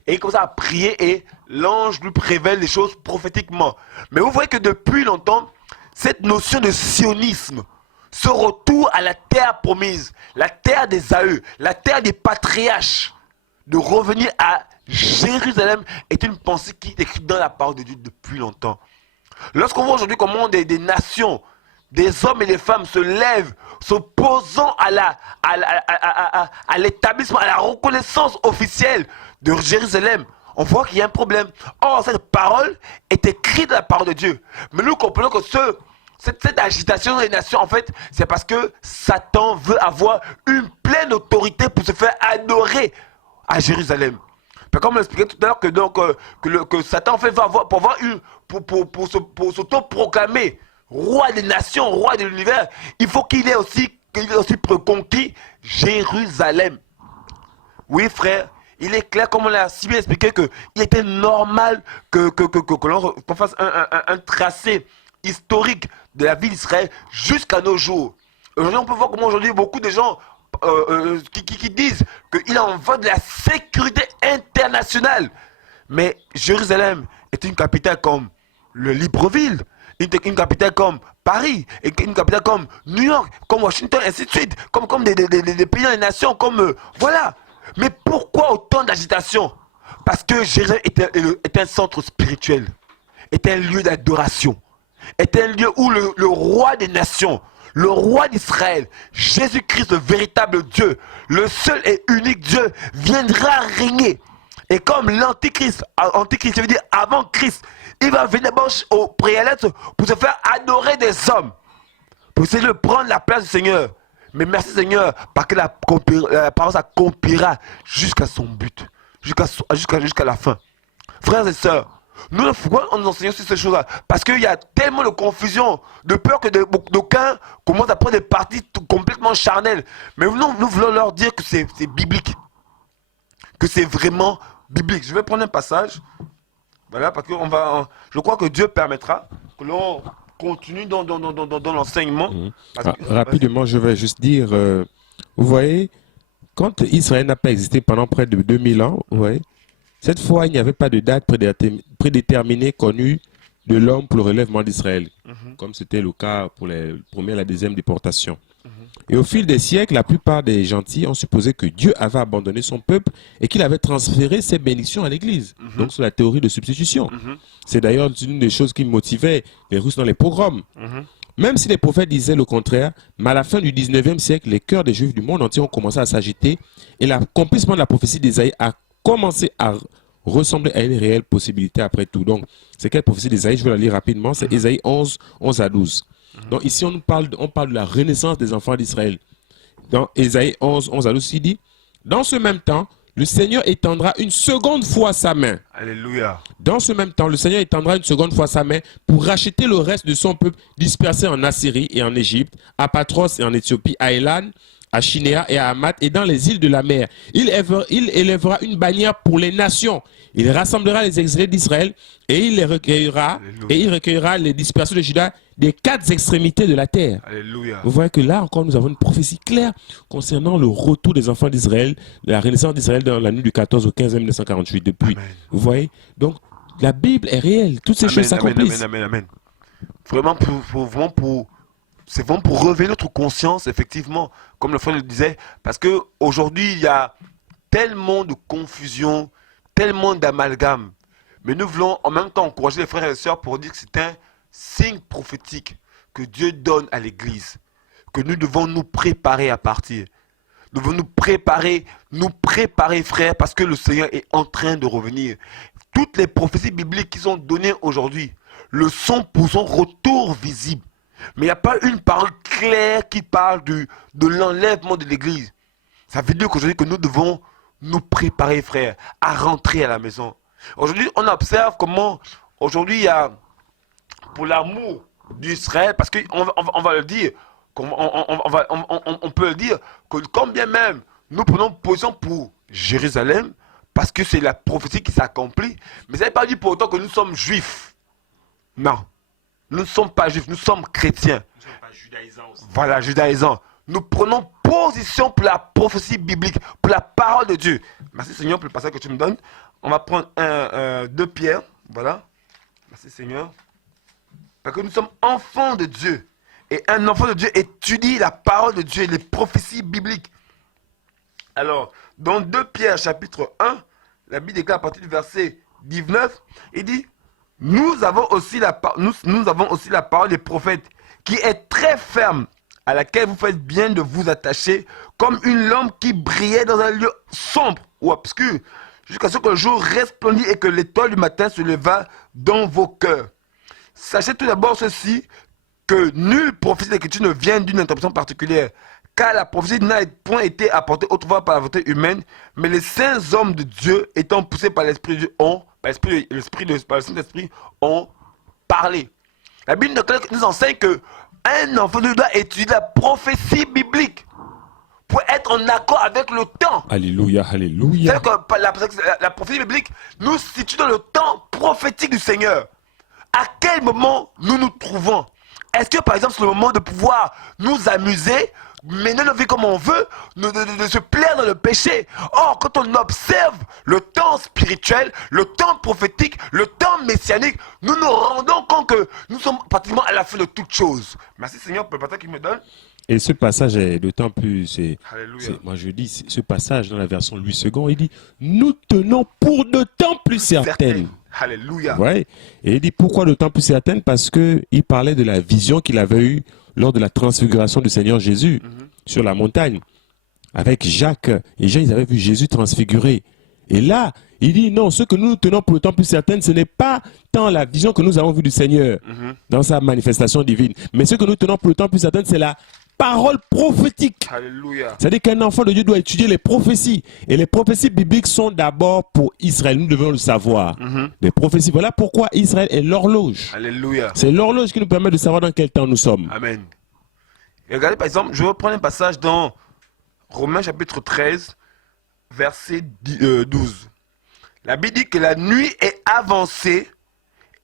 Et il commence à prier et l'ange lui révèle les choses prophétiquement. Mais vous voyez que depuis longtemps, cette notion de sionisme, ce retour à la terre promise, la terre des Aeux, la terre des patriarches, de revenir à Jérusalem est une pensée qui est écrite dans la parole de Dieu depuis longtemps. Lorsqu'on voit aujourd'hui comment des nations, des hommes et des femmes se lèvent, s'opposant à l'établissement, à la reconnaissance officielle de Jérusalem, on voit qu'il y a un problème. Or, cette parole est écrite dans la parole de Dieu. Mais nous comprenons que cette agitation des nations, en fait, c'est parce que Satan veut avoir une pleine autorité pour se faire adorer à Jérusalem. Comme on l'expliquait tout à l'heure, que Satan en fait va avoir, pour s'auto-proclamer roi des nations, roi de l'univers, il faut qu'il ait aussi conquis Jérusalem. Oui, frère, il est clair, comme on l'a si bien expliqué, qu'il était normal que l'on fasse un tracé historique de la vie d'Israël jusqu'à nos jours. Aujourd'hui, on peut voir comment aujourd'hui beaucoup de gens qui disent qu'il en va de la sécurité internationale. Mais Jérusalem était une capitale comme le Libreville, une capitale comme Paris, et une capitale comme New York, comme Washington, ainsi de suite, comme des pays et nations, comme voilà. Mais pourquoi autant d'agitation? Parce que Jérusalem était un centre spirituel, était un lieu d'adoration, était un lieu où le roi des nations, le roi d'Israël, Jésus-Christ, le véritable Dieu, le seul et unique Dieu, viendra régner. Et comme l'antichrist, antichrist, ça veut dire avant Christ, il va venir au préalable pour se faire adorer des hommes, pour essayer de prendre la place du Seigneur. Mais merci Seigneur, parce que la parole s'accomplira jusqu'à son but, jusqu'à la fin. Frères et sœurs, nous nous enseignons sur ces choses-là, parce qu'il y a tellement de confusion, de peur que d'aucuns commencent à prendre des parties complètement charnelles. Mais nous voulons leur dire que c'est biblique, que c'est vraiment biblique. Je vais prendre un passage, voilà, parce que je crois que Dieu permettra que l'on continue dans l'enseignement. Rapidement, je vais juste dire, vous voyez, quand Israël n'a pas existé pendant près de 2000 ans, vous voyez, cette fois, il n'y avait pas de date prédéterminée connue de l'homme pour le relèvement d'Israël, comme c'était le cas pour la première et la deuxième déportation. Et au fil des siècles, la plupart des gentils ont supposé que Dieu avait abandonné son peuple et qu'il avait transféré ses bénédictions à l'Église. Donc, c'est la théorie de substitution. C'est d'ailleurs une des choses qui motivait les Russes dans les pogroms. Même si les prophètes disaient le contraire, mais à la fin du 19e siècle, les cœurs des Juifs du monde entier ont commencé à s'agiter et l'accomplissement de la prophétie d'Ésaïe a commencé à ressembler à une réelle possibilité après tout. Donc, c'est quelle prophétie d'Ésaïe? Je vais la lire rapidement. C'est Ésaïe 11, 11 à 12. Donc ici, on parle de la renaissance des enfants d'Israël. Dans Ésaïe 11, 11 à 12, il dit, « Dans ce même temps, le Seigneur étendra une seconde fois sa main. » Alléluia. Dans ce même temps, le Seigneur étendra une seconde fois sa main pour racheter le reste de son peuple dispersé en Assyrie et en Égypte, à Patros et en Éthiopie, à Élan, à Shinéa et à Hamath et dans les îles de la mer. Il élèvera une bannière pour les nations. Il rassemblera les exilés d'Israël et il recueillera les dispersés de Juda des 4 extrémités de la terre. Alléluia. Vous voyez que là encore nous avons une prophétie claire concernant le retour des enfants d'Israël, la renaissance d'Israël dans la nuit du 14 au 15 1948 depuis. Amen. Vous voyez, donc la Bible est réelle, toutes ces choses s'accomplissent. Amen. Vraiment c'est vraiment pour réveiller notre conscience, effectivement, comme le frère le disait, parce qu'aujourd'hui, il y a tellement de confusion, tellement d'amalgame. Mais nous voulons en même temps encourager les frères et les sœurs pour dire que c'est un signe prophétique que Dieu donne à l'Église, que nous devons nous préparer à partir. Nous devons nous préparer, frères, parce que le Seigneur est en train de revenir. Toutes les prophéties bibliques qui sont données aujourd'hui le sont pour son retour visible. Mais il n'y a pas une parole claire qui parle de l'enlèvement de l'Église. Ça veut dire qu'aujourd'hui, que nous devons nous préparer, frères, à rentrer à la maison. Aujourd'hui, on observe comment, aujourd'hui, il y a, pour l'amour d'Israël, parce qu'on va le dire, on peut le dire, que quand bien même nous prenons position pour Jérusalem, parce que c'est la prophétie qui s'accomplit, mais ça ne veut pas dire pour autant que nous sommes juifs. Non. Nous ne sommes pas juifs, nous sommes chrétiens. Nous ne sommes pas judaïsants aussi. Voilà, judaïsants. Nous prenons position pour la prophétie biblique, pour la parole de Dieu. Merci Seigneur pour le passage que tu me donnes. On va prendre 2 Pierre. Voilà. Merci Seigneur. Parce que nous sommes enfants de Dieu. Et un enfant de Dieu étudie la parole de Dieu et les prophéties bibliques. Alors, dans 2 Pierre chapitre 1, la Bible déclare à partir du verset 19, il dit, nous avons aussi la parole des prophètes qui est très ferme, à laquelle vous faites bien de vous attacher comme une lampe qui brillait dans un lieu sombre ou obscur, jusqu'à ce que le jour resplendisse et que l'étoile du matin se leva dans vos cœurs. Sachez tout d'abord ceci, que nulle prophétie d'écriture ne vient d'une interprétation particulière, car la prophétie n'a point été apportée autrefois par la volonté humaine, mais les saints hommes de Dieu, étant poussés par l'Esprit de Dieu, par le Saint-Esprit, ont parlé. La Bible nous enseigne qu'un enfant de Dieu doit étudier la prophétie biblique pour être en accord avec le temps. Alléluia, alléluia. C'est-à-dire que la prophétie biblique nous situe dans le temps prophétique du Seigneur. À quel moment nous nous trouvons? Est-ce que par exemple c'est le moment de pouvoir nous amuser, mener nos vies comme on veut, de se plaire dans le péché. Or, quand on observe le temps spirituel, le temps prophétique, le temps messianique, nous nous rendons compte que nous sommes pratiquement à la fin de toutes choses. Merci Seigneur pour le partage qu'il me donne. Et ce passage est d'autant plus, Alléluia. moi je dis, ce passage dans la version Louis II, il dit, nous tenons pour de temps plus certaines. Alléluia. Ouais. Et il dit pourquoi de temps plus certaines? Parce qu'il parlait de la vision qu'il avait eue lors de la transfiguration du Seigneur Jésus sur la montagne. Avec Jacques et Jean, ils avaient vu Jésus transfiguré. Et là, il dit non, ce que nous tenons pour le temps plus certaines, ce n'est pas tant la vision que nous avons vue du Seigneur dans sa manifestation divine, mais ce que nous tenons pour le temps plus certaines, c'est la parole prophétique. Alléluia. C'est-à-dire qu'un enfant de Dieu doit étudier les prophéties. Et les prophéties bibliques sont d'abord pour Israël. Nous devons le savoir. Les prophéties, voilà pourquoi Israël est l'horloge. Alléluia. C'est l'horloge qui nous permet de savoir dans quel temps nous sommes. Amen. Et regardez par exemple, je vais prendre un passage dans Romains chapitre 13, verset 12. La Bible dit que la nuit est avancée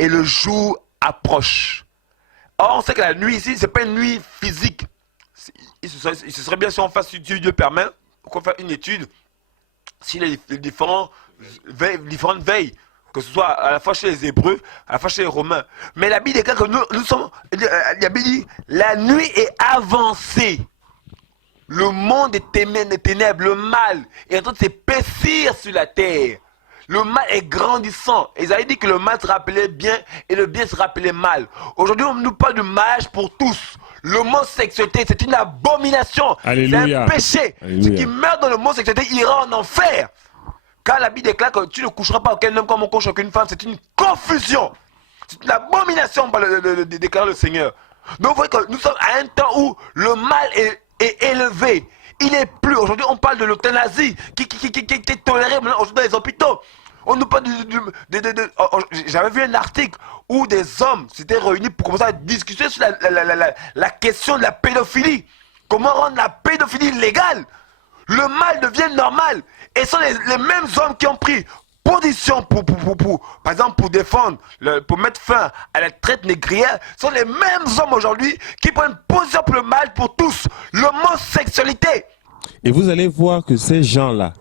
et le jour approche. Or, on sait que la nuit ici, ce n'est pas une nuit physique. Ce serait bien si on fasse, si Dieu permet, qu'on fasse une étude sur les différentes veilles, que ce soit à la fois chez les Hébreux, à la fois chez les Romains. Mais la Bible déclare que nous sommes, la Bible dit, la nuit est avancée. Le monde est ténèbres, le mal est en train de s'épaissir sur la terre. Le mal est grandissant. Isaïe dit que le mal sera appelé bien et le bien sera appelé mal. Aujourd'hui, on nous parle du mariage pour tous. L'homosexualité, c'est une abomination. Alléluia. C'est un péché. Alléluia. Celui qui meurt dans l'homosexualité ira en enfer. Car la Bible déclare que tu ne coucheras pas avec un homme comme on couche avec une femme. C'est une confusion. C'est une abomination par déclare le Seigneur. Donc vous voyez que nous sommes à un temps où le mal est élevé. Il est plus. Aujourd'hui, on parle de l'euthanasie qui est tolérée maintenant aujourd'hui dans les hôpitaux. On nous parle j'avais vu un article où des hommes s'étaient réunis pour commencer à discuter sur la question de la pédophilie. Comment rendre la pédophilie légale? Le mal devient normal. Et ce sont les mêmes hommes qui ont pris position par exemple, pour défendre, pour mettre fin à la traite négrière. Ce sont les mêmes hommes aujourd'hui qui prennent position pour le mal pour tous. L'homosexualité. Et vous allez voir que ces gens-là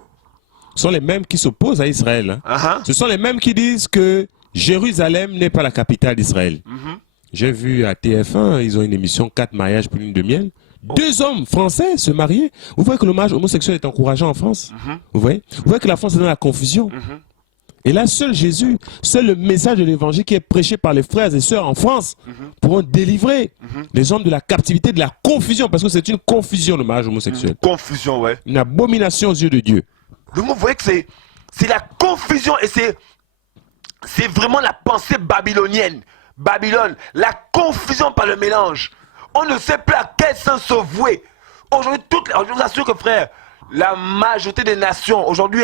sont les mêmes qui s'opposent à Israël. Ce sont les mêmes qui disent que Jérusalem n'est pas la capitale d'Israël. J'ai vu à TF1, ils ont une émission 4 mariages pour lune de miel. 2 hommes français se marier. Vous voyez que le mariage homosexuel est encourageant en France. Vous voyez que la France est dans la confusion. Et là, seul Jésus, seul le message de l'évangile qui est prêché par les frères et sœurs en France pourront délivrer les hommes de la captivité, de la confusion, parce que c'est une confusion le mariage homosexuel. Confusion, ouais. Une abomination aux yeux de Dieu. Donc vous voyez que c'est la confusion et c'est vraiment la pensée babylonienne. Babylone, la confusion par le mélange. On ne sait plus à quel sens se vouer. Aujourd'hui, je vous assure que frère, la majorité des nations, aujourd'hui,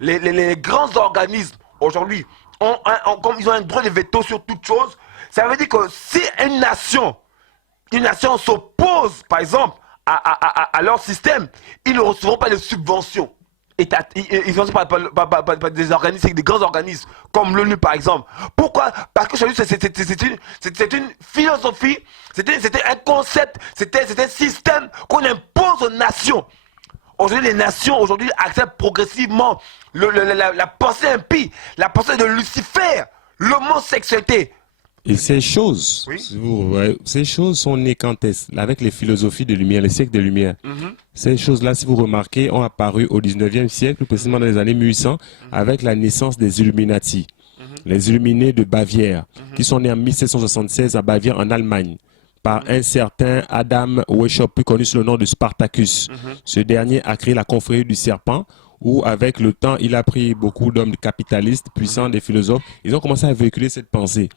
les grands organismes, aujourd'hui, comme ils ont un droit de veto sur toute chose, ça veut dire que si une nation s'oppose, par exemple, à leur système, ils ne recevront pas de subventions. Ils sont par des organismes, des grands organismes, comme l'ONU par exemple. Pourquoi? Parce que c'est une philosophie, c'était un concept, c'était un système qu'on impose aux nations. Aujourd'hui, les nations acceptent progressivement la pensée impie, la pensée de Lucifer, l'homosexualité. Et ces choses, oui. Ces choses sont nées quand avec les philosophies de lumière, les siècles de lumière. Ces choses-là, si vous remarquez, ont apparu au 19e siècle, plus précisément dans les années 1800, avec la naissance des Illuminati, les Illuminés de Bavière, qui sont nés en 1776 à Bavière, en Allemagne, par un certain Adam Weishaupt, plus connu sous le nom de Spartacus. Ce dernier a créé la confrérie du serpent, où avec le temps, il a pris beaucoup d'hommes capitalistes, puissants, des philosophes. Ils ont commencé à véhiculer cette pensée.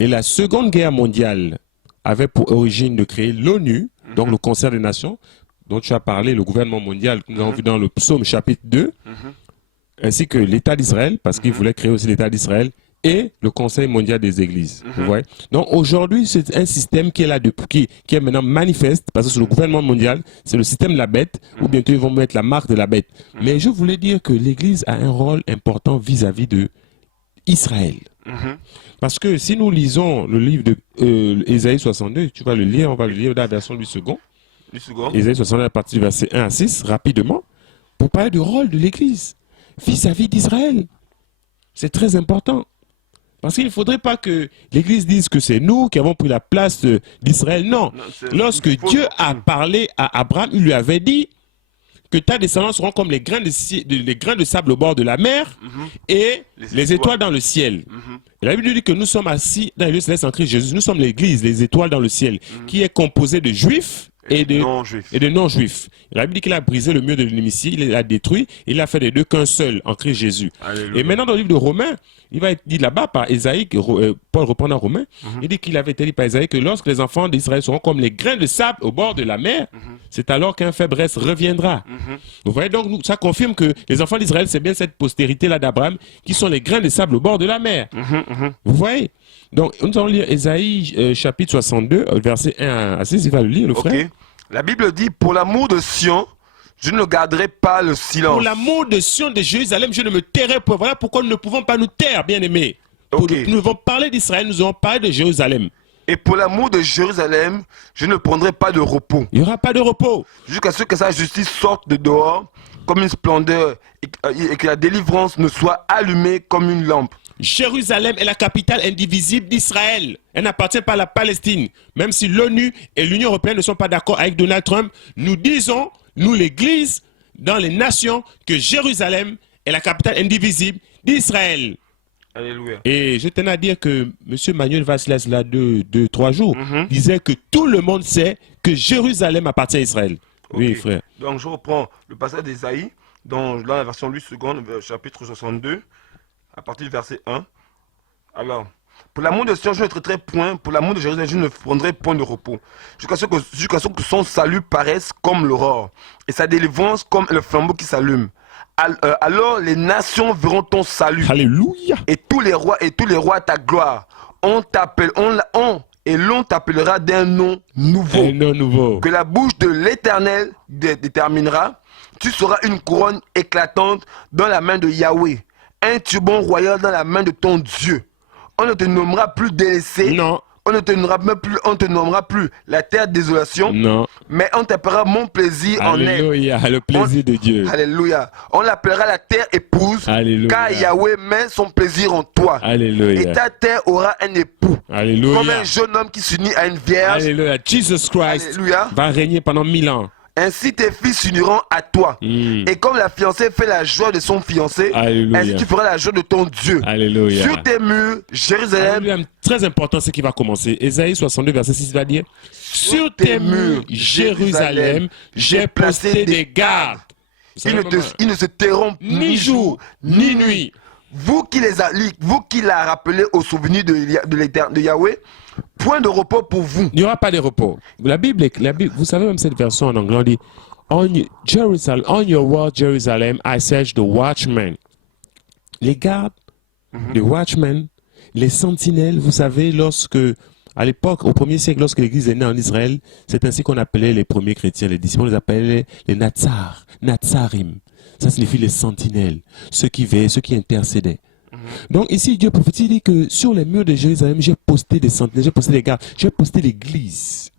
Et la Seconde Guerre mondiale avait pour origine de créer l'ONU, donc le Concert des Nations, dont tu as parlé, le gouvernement mondial, que nous avons vu dans le Psaume chapitre 2, ainsi que l'État d'Israël, parce qu'il voulait créer aussi l'État d'Israël, et le Conseil mondial des églises. Vous voyez? Donc aujourd'hui, c'est un système qui est là depuis, qui est maintenant manifeste, parce que sur le gouvernement mondial, c'est le système de la bête, où bientôt ils vont mettre la marque de la bête. Mais je voulais dire que l'Église a un rôle important vis-à-vis de Israël. Parce que si nous lisons le livre de Ésaïe 62, tu vas le lire, on va le lire dans la version du second. Une seconde. Ésaïe 61 à partir du verset 1 à 6, rapidement, pour parler du rôle de l'Église vis-à-vis d'Israël. C'est très important. Parce qu'il ne faudrait pas que l'Église dise que c'est nous qui avons pris la place d'Israël. Non. Lorsque Dieu a parlé à Abraham, il lui avait dit que ta descendance seront comme les grains de sable au bord de la mer et les étoiles dans le ciel. Et la Bible dit que nous sommes assis dans les lieux célestes en Christ Jésus. Nous sommes l'Église, les étoiles dans le ciel, qui est composée de juifs et de non-juifs. La Bible dit qu'il a brisé le mur de l'ennemi, il l'a détruit, il a fait des deux qu'un seul en Christ Jésus. Alléluia. Et maintenant dans le livre de Romains, il va être dit là-bas par Ésaïe, Paul reprend dans Romains, il dit qu'il avait été dit par Ésaïe que lorsque les enfants d'Israël seront comme les grains de sable au bord de la mer, c'est alors qu'un faible reste reviendra. Vous voyez donc, ça confirme que les enfants d'Israël, c'est bien cette postérité-là d'Abraham qui sont les grains de sable au bord de la mer. Vous voyez? Donc, nous allons lire Ésaïe chapitre 62, verset 1 à 6, il va le lire, le frère. La Bible dit, pour l'amour de Sion, je ne garderai pas le silence. Pour l'amour de Sion, de Jérusalem, je ne me tairai pas. Voilà pourquoi nous ne pouvons pas nous taire, bien-aimés. Nous devons parler d'Israël, nous devons parler de Jérusalem. Et pour l'amour de Jérusalem, je ne prendrai pas de repos. Il n'y aura pas de repos. Jusqu'à ce que sa justice sorte de dehors comme une splendeur et que la délivrance ne soit allumée comme une lampe. Jérusalem est la capitale indivisible d'Israël. Elle n'appartient pas à la Palestine. Même si l'ONU et l'Union européenne ne sont pas d'accord avec Donald Trump, nous disons, nous l'Église, dans les nations, que Jérusalem est la capitale indivisible d'Israël. Alléluia. Et je tenais à dire que M. Manuel Valls, là, 3 jours, disait que tout le monde sait que Jérusalem appartient à Israël. Oui, frère. Donc je reprends le passage d'Ésaïe, dans la version 8 secondes, chapitre 62. À partir du verset 1. Alors, pour l'amour de Sion, je ne traiterai point, pour l'amour de Jérusalem, je ne prendrai point de repos, jusqu'à ce que son salut paraisse comme l'aurore, et sa délivrance comme le flambeau qui s'allume. Alors les nations verront ton salut. Alléluia. Et tous les rois ta gloire. L'on t'appellera d'un nom nouveau. Un nom nouveau. Que la bouche de l'Éternel déterminera. Tu seras une couronne éclatante dans la main de Yahweh. Un turban royal dans la main de ton Dieu. On ne te nommera plus délaissé. Non. On ne te nommera plus la terre de désolation. Non. Mais on t'appellera mon plaisir en elle. Alléluia, le plaisir de Dieu. Alléluia. On l'appellera la terre épouse. Alléluia. Car Yahweh met son plaisir en toi. Alléluia. Et ta terre aura un époux. Alléluia. Comme un jeune homme qui s'unit à une vierge. Alléluia. Jesus Christ Alléluia. va régner pendant 1000 ans. Ainsi tes fils s'uniront à toi. Et comme la fiancée fait la joie de son fiancé, Alléluia. ainsi tu feras la joie de ton Dieu. Alléluia. Sur tes murs, Jérusalem. Alléluia. Très important ce qui va commencer. Ésaïe 62, verset 6 va dire: sur tes murs, Jérusalem, j'ai posté des gardes. Ils ne se tairont ni jour, ni nuit. Vous qui l'a rappelé au souvenir de Yahweh, point de repos pour vous. Il n'y aura pas de repos. La Bible, vous savez même cette version en anglais, on dit on your wall, Jerusalem, I set the watchmen. Les gardes, les watchmen, les sentinelles, vous savez, à l'époque, au 1er siècle, lorsque l'Église est née en Israël, c'est ainsi qu'on appelait les premiers chrétiens, les disciples, on les appelait les Natsarim. Ça signifie les sentinelles, ceux qui veillaient, ceux qui intercédaient. Donc ici, Dieu prophétise, dit que sur les murs de Jérusalem, j'ai posté des sentinelles, j'ai posté des gardes, j'ai posté l'église.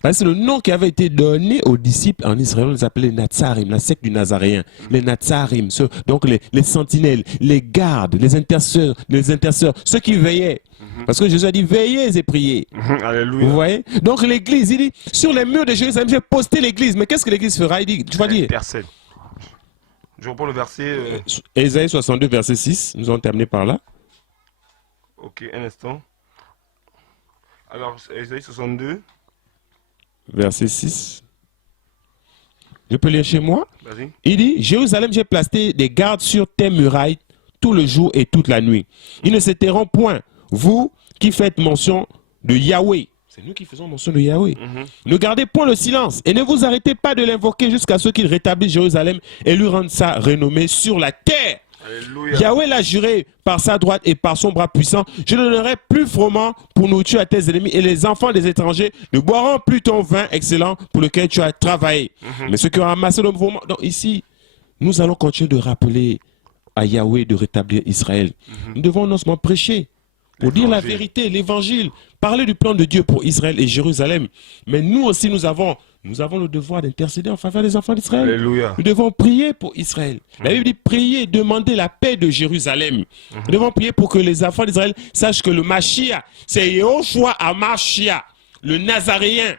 Parce que c'est le nom qui avait été donné aux disciples en Israël, on les appelait les Natsarim, la secte du Nazaréen. Les Natsarim, donc les sentinelles, les gardes, les intercesseurs, ceux qui veillaient. Parce que Jésus a dit veillez et priez. Alléluia. Vous voyez? Donc l'église, il dit sur les murs de Jérusalem, j'ai posté l'église. Mais qu'est-ce que l'église fera? Il dit, tu vas dire. Je reprends le verset. Ésaïe 62, verset 6. Nous allons terminer par là. Ok, un instant. Alors, Ésaïe 62. Verset 6. Je peux lire chez moi? Vas-y. Il dit, Jérusalem, j'ai placé des gardes sur tes murailles tout le jour et toute la nuit. Ils ne se tairont point, vous qui faites mention de Yahweh. C'est nous qui faisons mention de Yahweh. Ne gardez point le silence et ne vous arrêtez pas de l'invoquer jusqu'à ce qu'il rétablisse Jérusalem et lui rende sa renommée sur la terre. Alléluia. Yahweh l'a juré par sa droite et par son bras puissant. Je ne donnerai plus froment pour nourriture à tes ennemis et les enfants des étrangers ne boiront plus ton vin excellent pour lequel tu as travaillé. Mais ceux qui ont ramassé le mouvement. Donc ici, nous allons continuer de rappeler à Yahweh de rétablir Israël. Nous devons non seulement prêcher, pour dire la vérité, l'évangile, parler du plan de Dieu pour Israël et Jérusalem. Mais nous aussi, nous avons nous avons le devoir d'intercéder en faveur des enfants d'Israël. Alléluia. Nous devons prier pour Israël. La Bible dit prier, demander la paix de Jérusalem. Nous devons prier pour que les enfants d'Israël sachent que le Mashiach, c'est Yehoshua Hamashiach, le Nazaréen.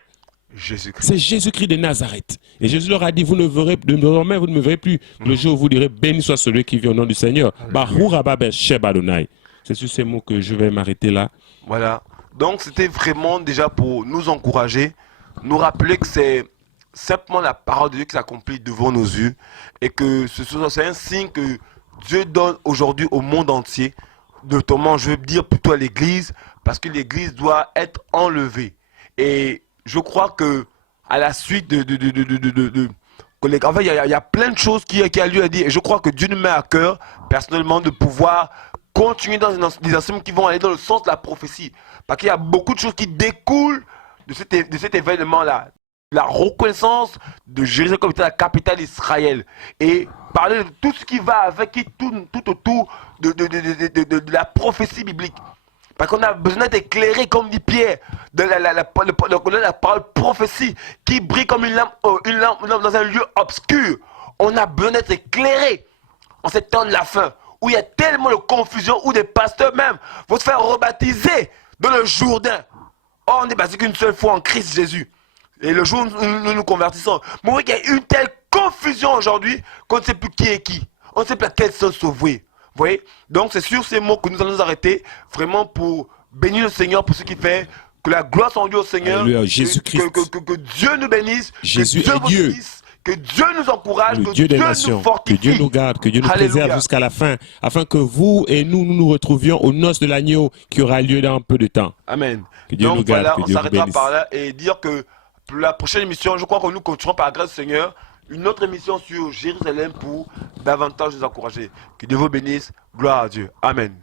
Jésus-Christ. C'est Jésus-Christ de Nazareth. Et Jésus leur a dit, vous ne me verrez plus. Le jour où vous direz, béni soit celui qui vit au nom du Seigneur. C'est sur ces mots que je vais m'arrêter là. Voilà. Donc c'était vraiment déjà pour nous encourager, nous rappeler que c'est simplement la parole de Dieu qui s'accomplit devant nos yeux et que c'est un signe que Dieu donne aujourd'hui au monde entier, notamment je veux dire plutôt à l'église, parce que l'église doit être enlevée. Et je crois que à la suite en fait, il y a plein de choses qui a lieu à dire. Et je crois que Dieu nous met à cœur, personnellement, de pouvoir continuer dans des enseignements qui vont aller dans le sens de la prophétie. Parce qu'il y a beaucoup de choses qui découlent de cet événement-là. La reconnaissance de Jérusalem comme étant la capitale d'Israël. Et parler de tout ce qui va avec, qui tourne tout autour de la prophétie biblique. Parce qu'on a besoin d'être éclairé, comme dit Pierre, de la parole prophétie qui brille comme une lampe dans un lieu obscur. On a besoin d'être éclairé en ces temps de la fin, où il y a tellement de confusion, où des pasteurs même vont se faire rebaptiser dans le Jourdain. Or, on n'est baptisé qu'une seule fois en Christ Jésus. Et le jour où nous nous convertissons. Mais oui, il y a une telle confusion aujourd'hui qu'on ne sait plus qui est qui. On ne sait plus à quel sens sauver. Vous voyez? Donc c'est sur ces mots que nous allons nous arrêter, vraiment pour bénir le Seigneur pour ce qu'il fait, que la gloire soit rendue au Seigneur, que Dieu nous bénisse, Jésus que Dieu est Dieu. bénisse, que Dieu nous encourage, Le que Dieu Dieu des nous nations, fortifie. que Dieu nous garde, que Dieu nous préserve jusqu'à la fin, afin que vous et nous retrouvions aux noces de l'agneau qui aura lieu dans un peu de temps. Amen. Que Dieu Donc nous garde, voilà, que on Dieu vous s'arrêtera bénisse. par là et dire que pour la prochaine émission, je crois que nous continuerons par la grâce du Seigneur une autre émission sur Jérusalem pour davantage nous encourager. Que Dieu vous bénisse. Gloire à Dieu. Amen.